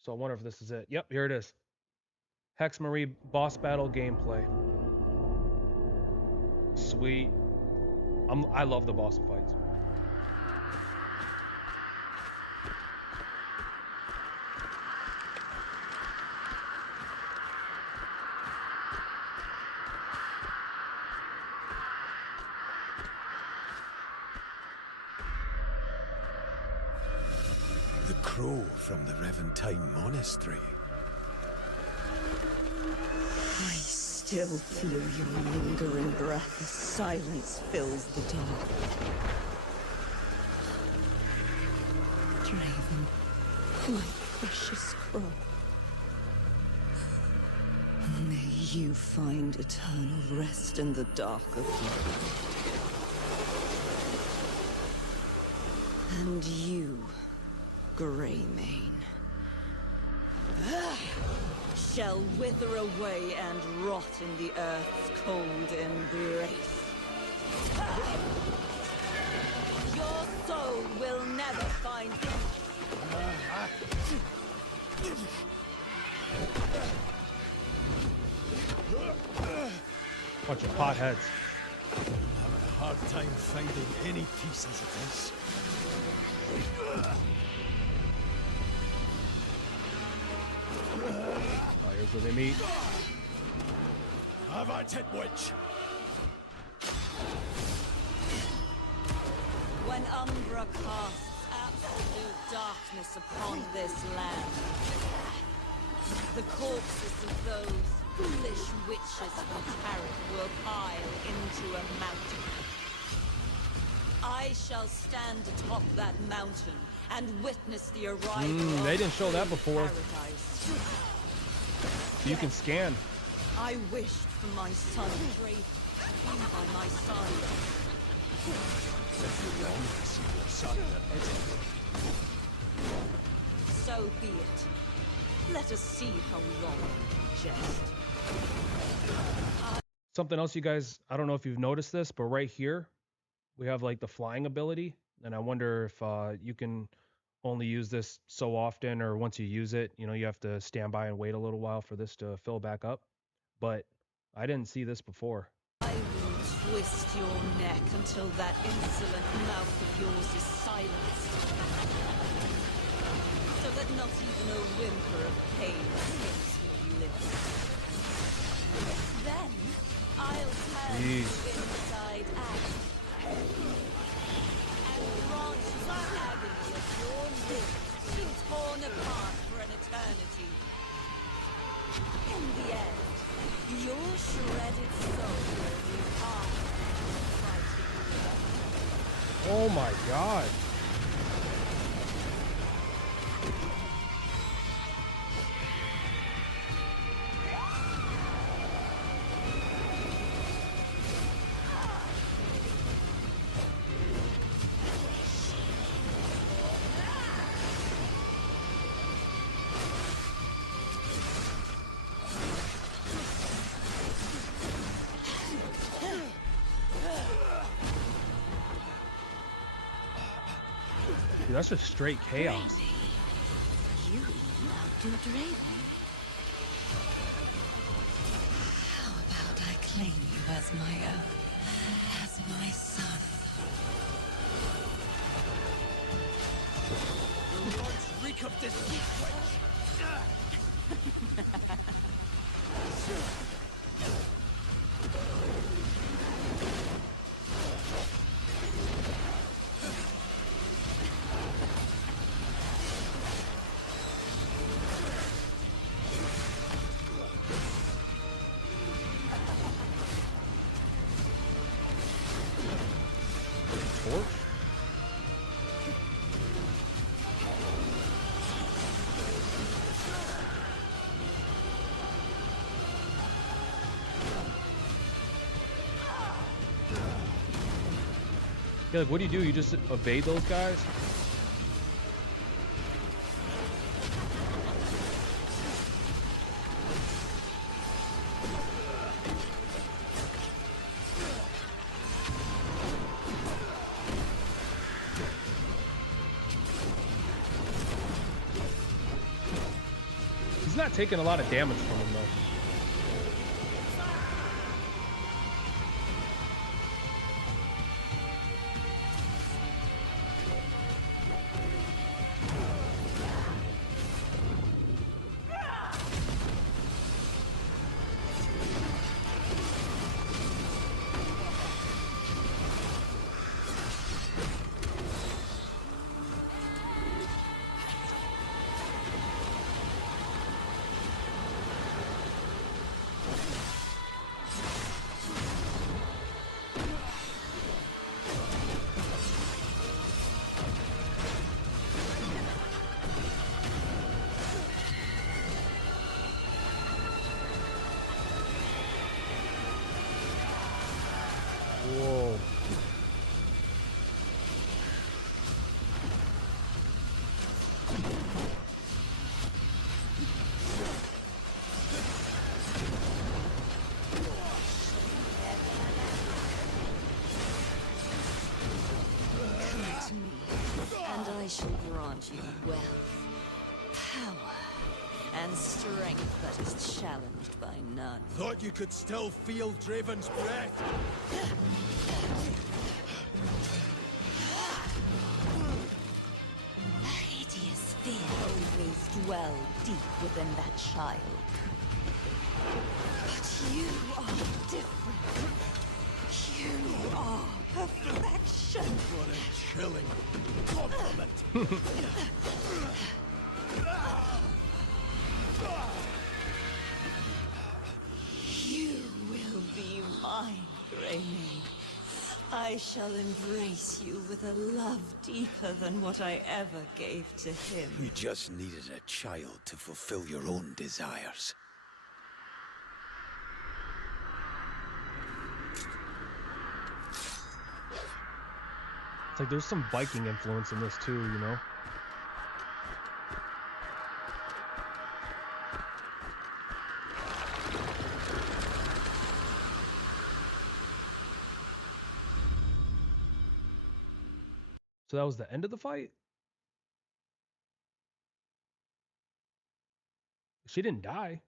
So I wonder if this is it. Yep, here it is. Hexe Marie boss battle gameplay. Sweet. I love the boss fights. The crow from the Reventine Monastery. I still feel your lingering breath as silence fills the dark. Draven, my precious crow. May you find eternal rest in the dark of life. And you, Greymane shall wither away and rot in the earth's cold embrace. Your soul will never find Bunch of potheads. I'm having a hard time finding any peace as it is. Oh, here's where they meet. Have at it, witch! when Umbra casts absolute darkness upon this land. The corpses of those foolish witches from Tarot will pile into a mountain. I shall stand atop that mountain and witness the arrival of they didn't show that before. paradise. You can scan. I wished for my son Drake by my side. If you long to see your son So be it. Let us see how long we jest. Something else, you guys, I don't know if you've noticed this, but right here, we have like the flying ability. And I wonder if you can only use this so often, or once you use it, you know, you have to stand by and wait a little while for this to fill back up. But I didn't see this before. I will twist your neck until that insolent mouth of yours is silenced. So that not even a whimper of pain escapes your lips. Then I'll turn you inside out and grant you the agony of your limbs being torn apart for an eternity. In the end, your shredded soul will be part of the Oh my god. Dude, that's just straight chaos. You even outdo Draven. How about I claim you as my own, as my son? The rods reek of deceit, witch! Yeah, like, what do? You just evade those guys? He's not taking a lot of damage from him, though. brought you wealth, power, and strength that is challenged by none. Thought you could still feel Draven's breath. A hideous fear always dwelled deep within that child. But you are different. You are perfection. What a chilling compliment. You will be mine, Greymane. I shall embrace you with a love deeper than what I ever gave to him. You just needed a child to fulfill your own desires. It's like there's some Viking influence in this too, you know? So that was the end of the fight? She didn't die.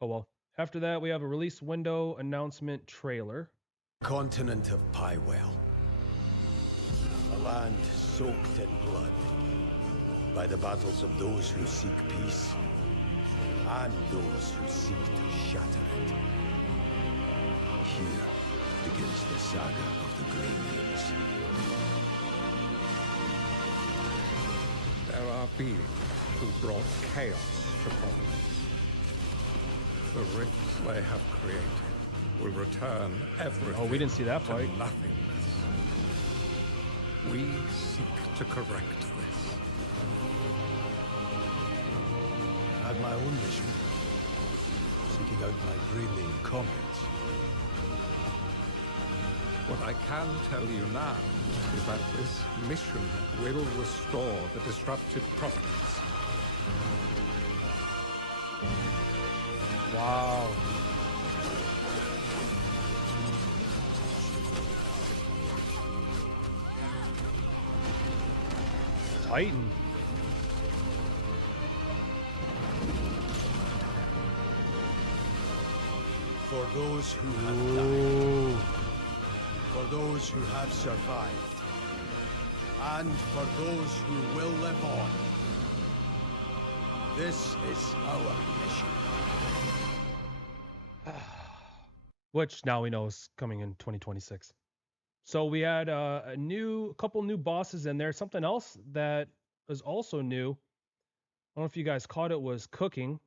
Oh well. After that, we have a release window announcement trailer. Continent of Pywell. A land soaked in blood by the battles of those who seek peace and those who seek to shatter it. Here begins the saga of the Greymanes. There are beings who brought chaos to Providence. The rifts they have created will return everything. Oh, we didn't see that to fight. Nothingness. We seek to correct this. I had my own mission, seeking out my Greymane comrades. What I can tell you now is that this mission will restore the disrupted Providence. Wow. Titan. For those who have died, for those who have survived, and for those who will live on. This is our mission. Which now we know is coming in 2026. So we had a couple new bosses in there. Something else that was also new, I don't know if you guys caught it, was cooking.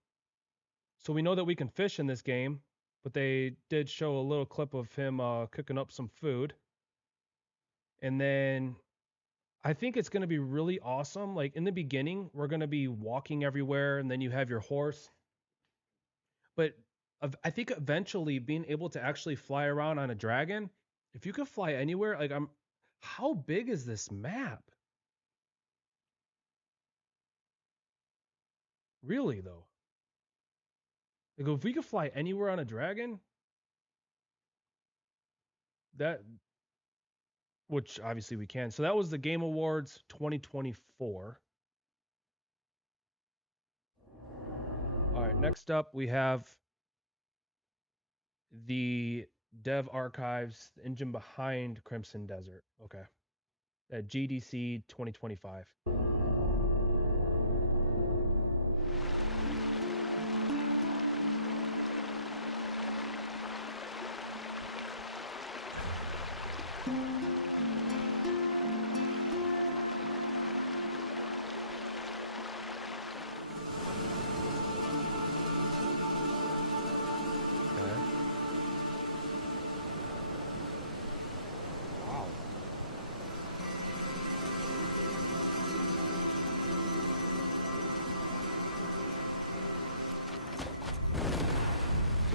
So we know that we can fish in this game, but they did show a little clip of him cooking up some food. And then I think it's going to be really awesome. Like in the beginning, we're going to be walking everywhere, and then you have your horse. But I think eventually being able to actually fly around on a dragon, if you could fly anywhere, like how big is this map? Really though. Like if we could fly anywhere on a dragon, which obviously we can. So that was the Game Awards 2024. All right, next up we have the Dev Archives, the engine behind Crimson Desert. Okay. At GDC 2025.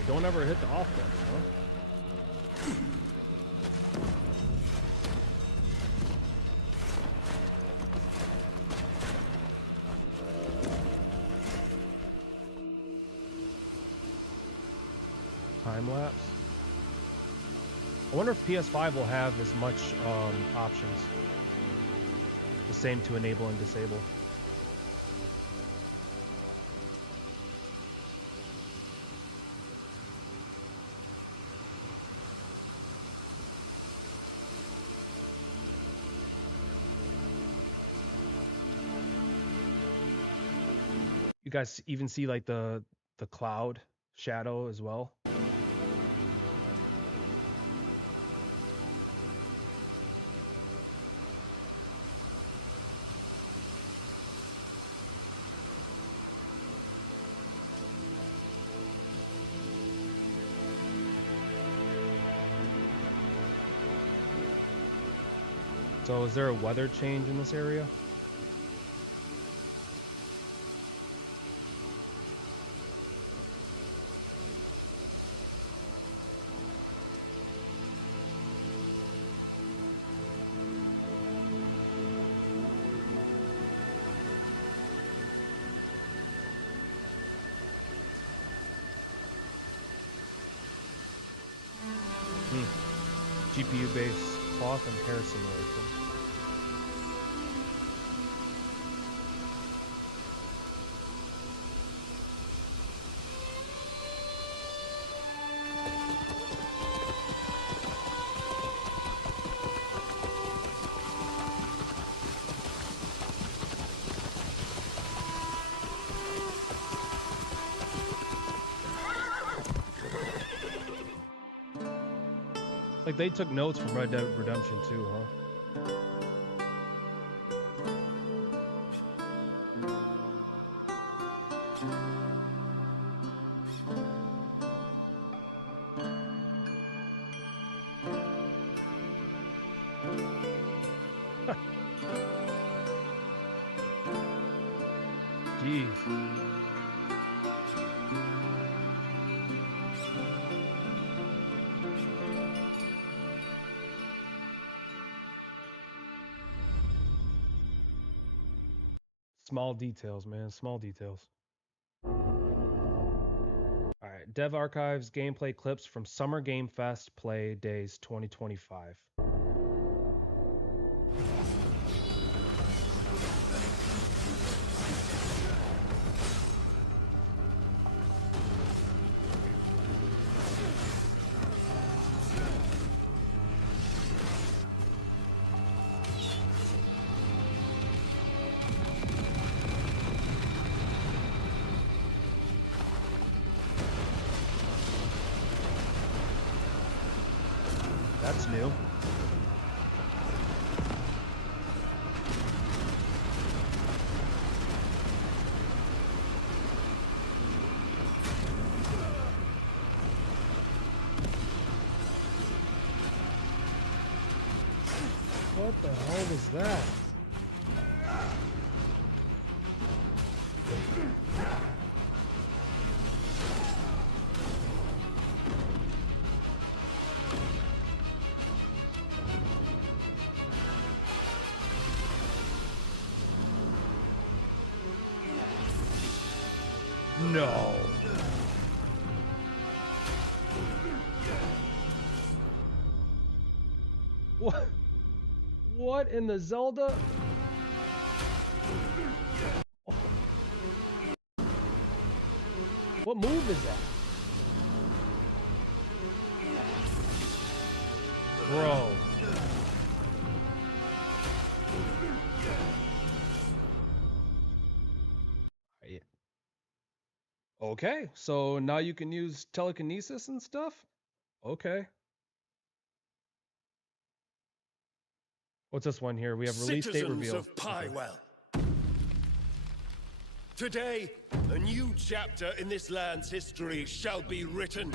Don't ever hit the off button, huh? Time lapse. I wonder if PS5 will have as much options. The same to enable and disable. You guys even see like the cloud shadow as well. So is there a weather change in this area? GPU-based cloth and hair simulation. Like they took notes from Red Dead Redemption 2, huh? Jeez. Small details, man. Small details. Alright, Dev Archives gameplay clips from Summer Game Fest Play Days 2025. That's new. What the hell was that? No. What? What in the Zelda? What move is that? Bro. Okay, so now you can use telekinesis and stuff? Okay. What's this one here? We have release date Citizens reveal. of Pywell. Today, a new chapter in this land's history shall be written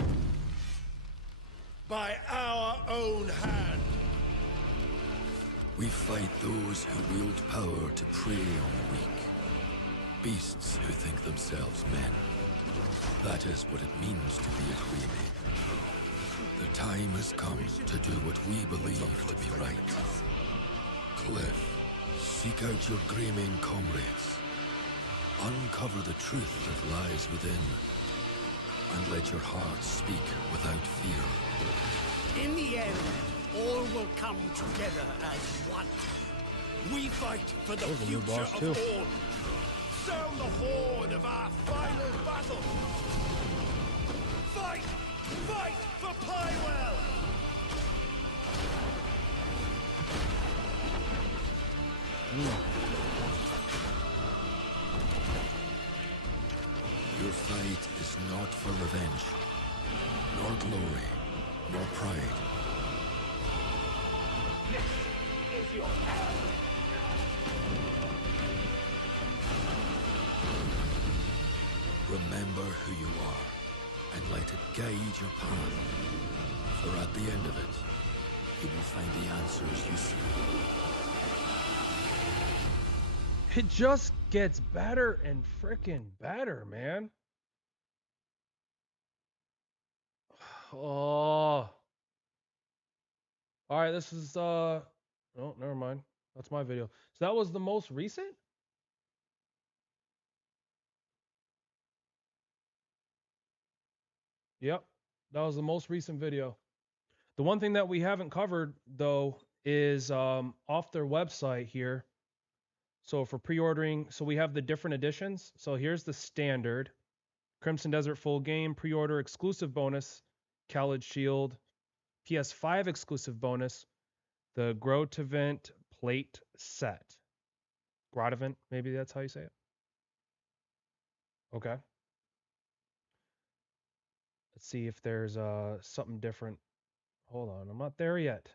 by our own hand. We fight those who wield power to prey on the weak. Beasts who think themselves men. That is what it means to be a Kweiden. The time has come to do what we believe to be right. Cliff, seek out your Greymane comrades. Uncover the truth that lies within. And let your heart speak without fear. In the end, all will come together as one. We fight for the There's a new future boss, of too. all. Sound the horn of our final battle. Fight! Fight for Pywell! Your fight is not for revenge, nor glory, nor pride. This is your hour. Remember who you are, and let it guide your path. For at the end of it, you will find the answers you seek. It just gets better and frickin' better, man. Oh. All right, this is oh, never mind. That's my video. So that was the most recent? Yep. That was the most recent video. The one thing that we haven't covered though is off their website here. So for pre-ordering, so we have the different editions. So here's the standard Crimson Desert full game pre-order exclusive bonus, Khaled Shield, PS5 exclusive bonus, the Grotevent plate set. Grotevent, maybe that's how you say it. Okay. Let's see if there's something different. Hold on, I'm not there yet.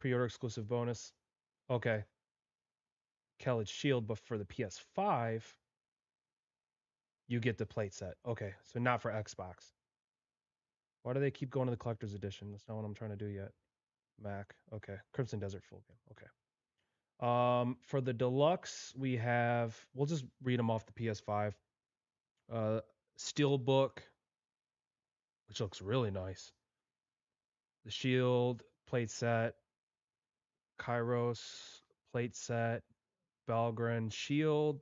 Pre-order exclusive bonus. Okay. Khaled Shield, but for the PS5, you get the plate set. Okay, so not for Xbox. Why do they keep going to the collector's edition? That's not what I'm trying to do yet. Mac. Okay. Crimson Desert full game. Okay. For the deluxe, we have. We'll just read them off the PS5. Steelbook, which looks really nice. The Shield plate set. Kairos plate set. Belgren Shield.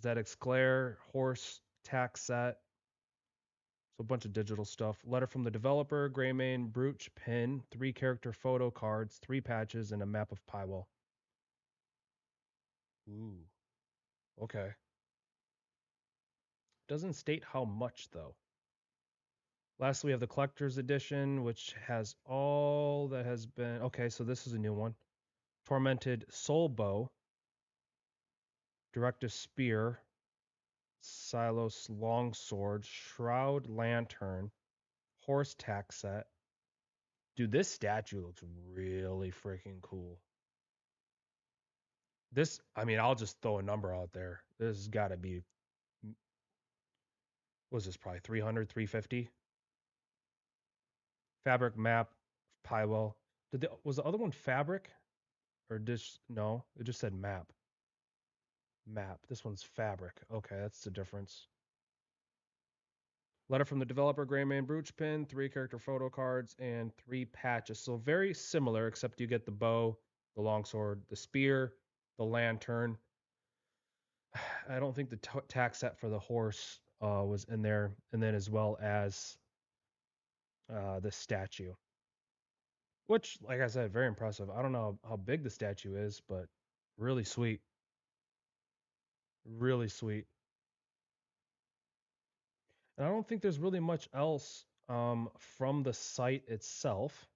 ZX Glare Horse tack set. So a bunch of digital stuff. Letter from the developer, Greymane, Brooch, pin, 3 character photo cards, 3 patches, and a map of Pywell. Ooh. Okay. Doesn't state how much though. Lastly, we have the collector's edition, which has all that has been. Okay, so this is a new one. Tormented Soul Bow, Directive Spear, Silos Longsword, Shroud Lantern, Horse tack set. Dude, this statue looks really freaking cool. This, I mean, I'll just throw a number out there. This has got to be, what was this, probably 300, 350? Fabric map, Pywell. Was the other one fabric? Or just, no, it just said map. Map. This one's fabric. Okay, that's the difference. Letter from the developer, Greymane Brooch pin, 3 character photo cards, and 3 patches. So very similar, except you get the bow, the longsword, the spear, the lantern. I don't think the tack set for the horse was in there, and then as well as the statue, which, like I said, very impressive. I don't know how big the statue is, but really sweet. Really sweet. And I don't think there's really much else from the site itself.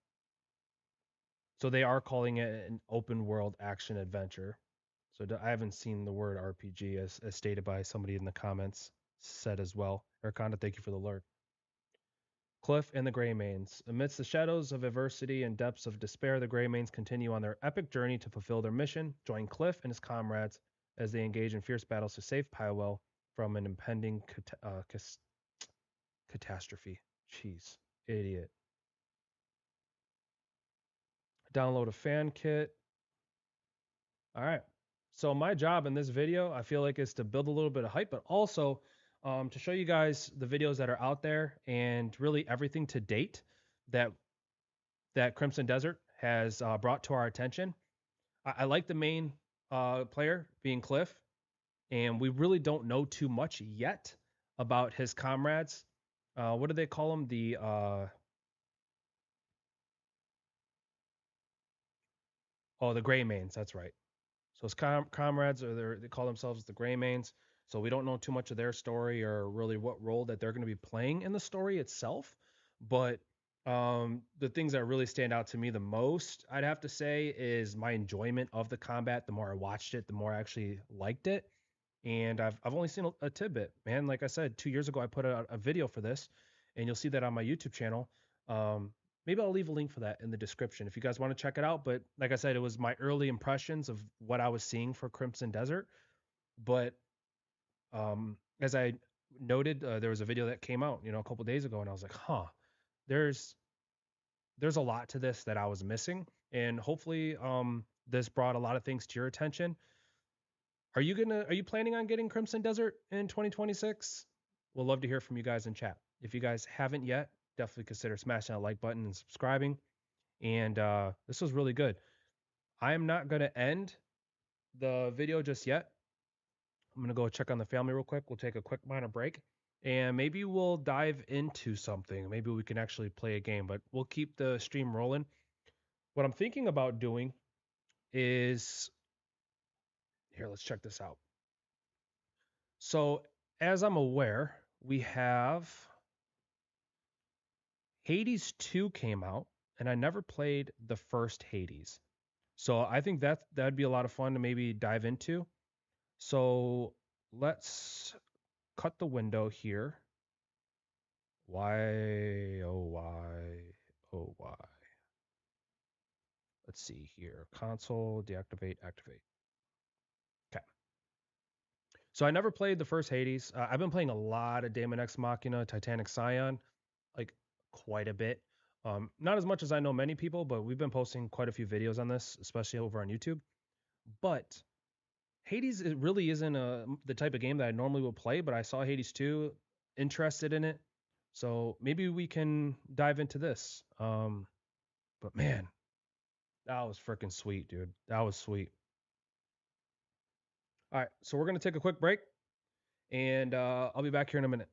So they are calling it an open world action adventure. So I haven't seen the word RPG as stated by somebody in the comments said as well. Erconda, thank you for the alert. Cliff and the Greymanes. Amidst the shadows of adversity and depths of despair, the Greymanes continue on their epic journey to fulfill their mission. Join Cliff and his comrades as they engage in fierce battles to save Pywell from an impending catastrophe. Jeez, idiot. Download a fan kit. All right. So my job in this video, I feel like, is to build a little bit of hype, but also to show you guys the videos that are out there and really everything to date that Crimson Desert has brought to our attention. I like the main player being Cliff, and we really don't know too much yet about his comrades. What do they call them? Oh, the Gray Mains. That's right. So it's comrades, or they call themselves the Gray Mains. So we don't know too much of their story or really what role that they're going to be playing in the story itself. But the things that really stand out to me the most, I'd have to say, is my enjoyment of the combat. The more I watched it, the more I actually liked it. And I've only seen a tidbit, man. Like I said, 2 years ago, I put out a video for this, and you'll see that on my YouTube channel. Maybe I'll leave a link for that in the description if you guys want to check it out. But like I said, it was my early impressions of what I was seeing for Crimson Desert. But as I noted, there was a video that came out, a couple days ago, and I was like, huh, there's a lot to this that I was missing, and hopefully this brought a lot of things to your attention. Are you planning on getting Crimson Desert in 2026? We'll love to hear from you guys in chat. If you guys haven't yet, definitely consider smashing that like button and subscribing. And this was really good. I am not going to end the video just yet. I'm going to go check on the family real quick. We'll take a quick minor break, and maybe we'll dive into something. Maybe we can actually play a game, but we'll keep the stream rolling. What I'm thinking about doing is, here, let's check this out. So as I'm aware, we have Hades 2 came out, and I never played the first Hades. So I think that'd be a lot of fun to maybe dive into. So let's cut the window here. Why, oh, why, oh, why. Let's see here. Console, deactivate, activate. Okay. So I never played the first Hades. I've been playing a lot of Daemon X Machina, Titanic Scion, like quite a bit. Not as much as I know many people, but we've been posting quite a few videos on this, especially over on YouTube. But Hades, it really isn't the type of game that I normally would play, but I saw Hades 2, interested in it. So maybe we can dive into this. But man, that was freaking sweet, dude. That was sweet. All right, so we're going to take a quick break, and I'll be back here in a minute.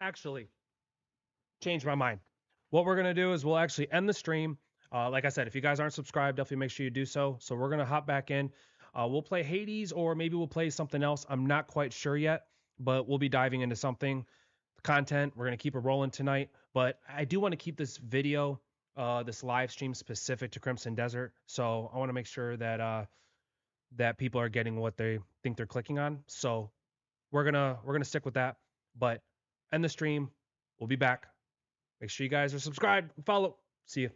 Actually, changed my mind. What we're going to do is we'll actually end the stream. Like I said, if you guys aren't subscribed, definitely make sure you do so. So we're going to hop back in. We'll play Hades, or maybe we'll play something else. I'm not quite sure yet, but we'll be diving into something. Content, we're going to keep it rolling tonight. But I do want to keep this video, this live stream, specific to Crimson Desert. So I want to make sure that that people are getting what they think they're clicking on. So we're gonna stick with that. But end the stream. We'll be back. Make sure you guys are subscribed and follow. See you.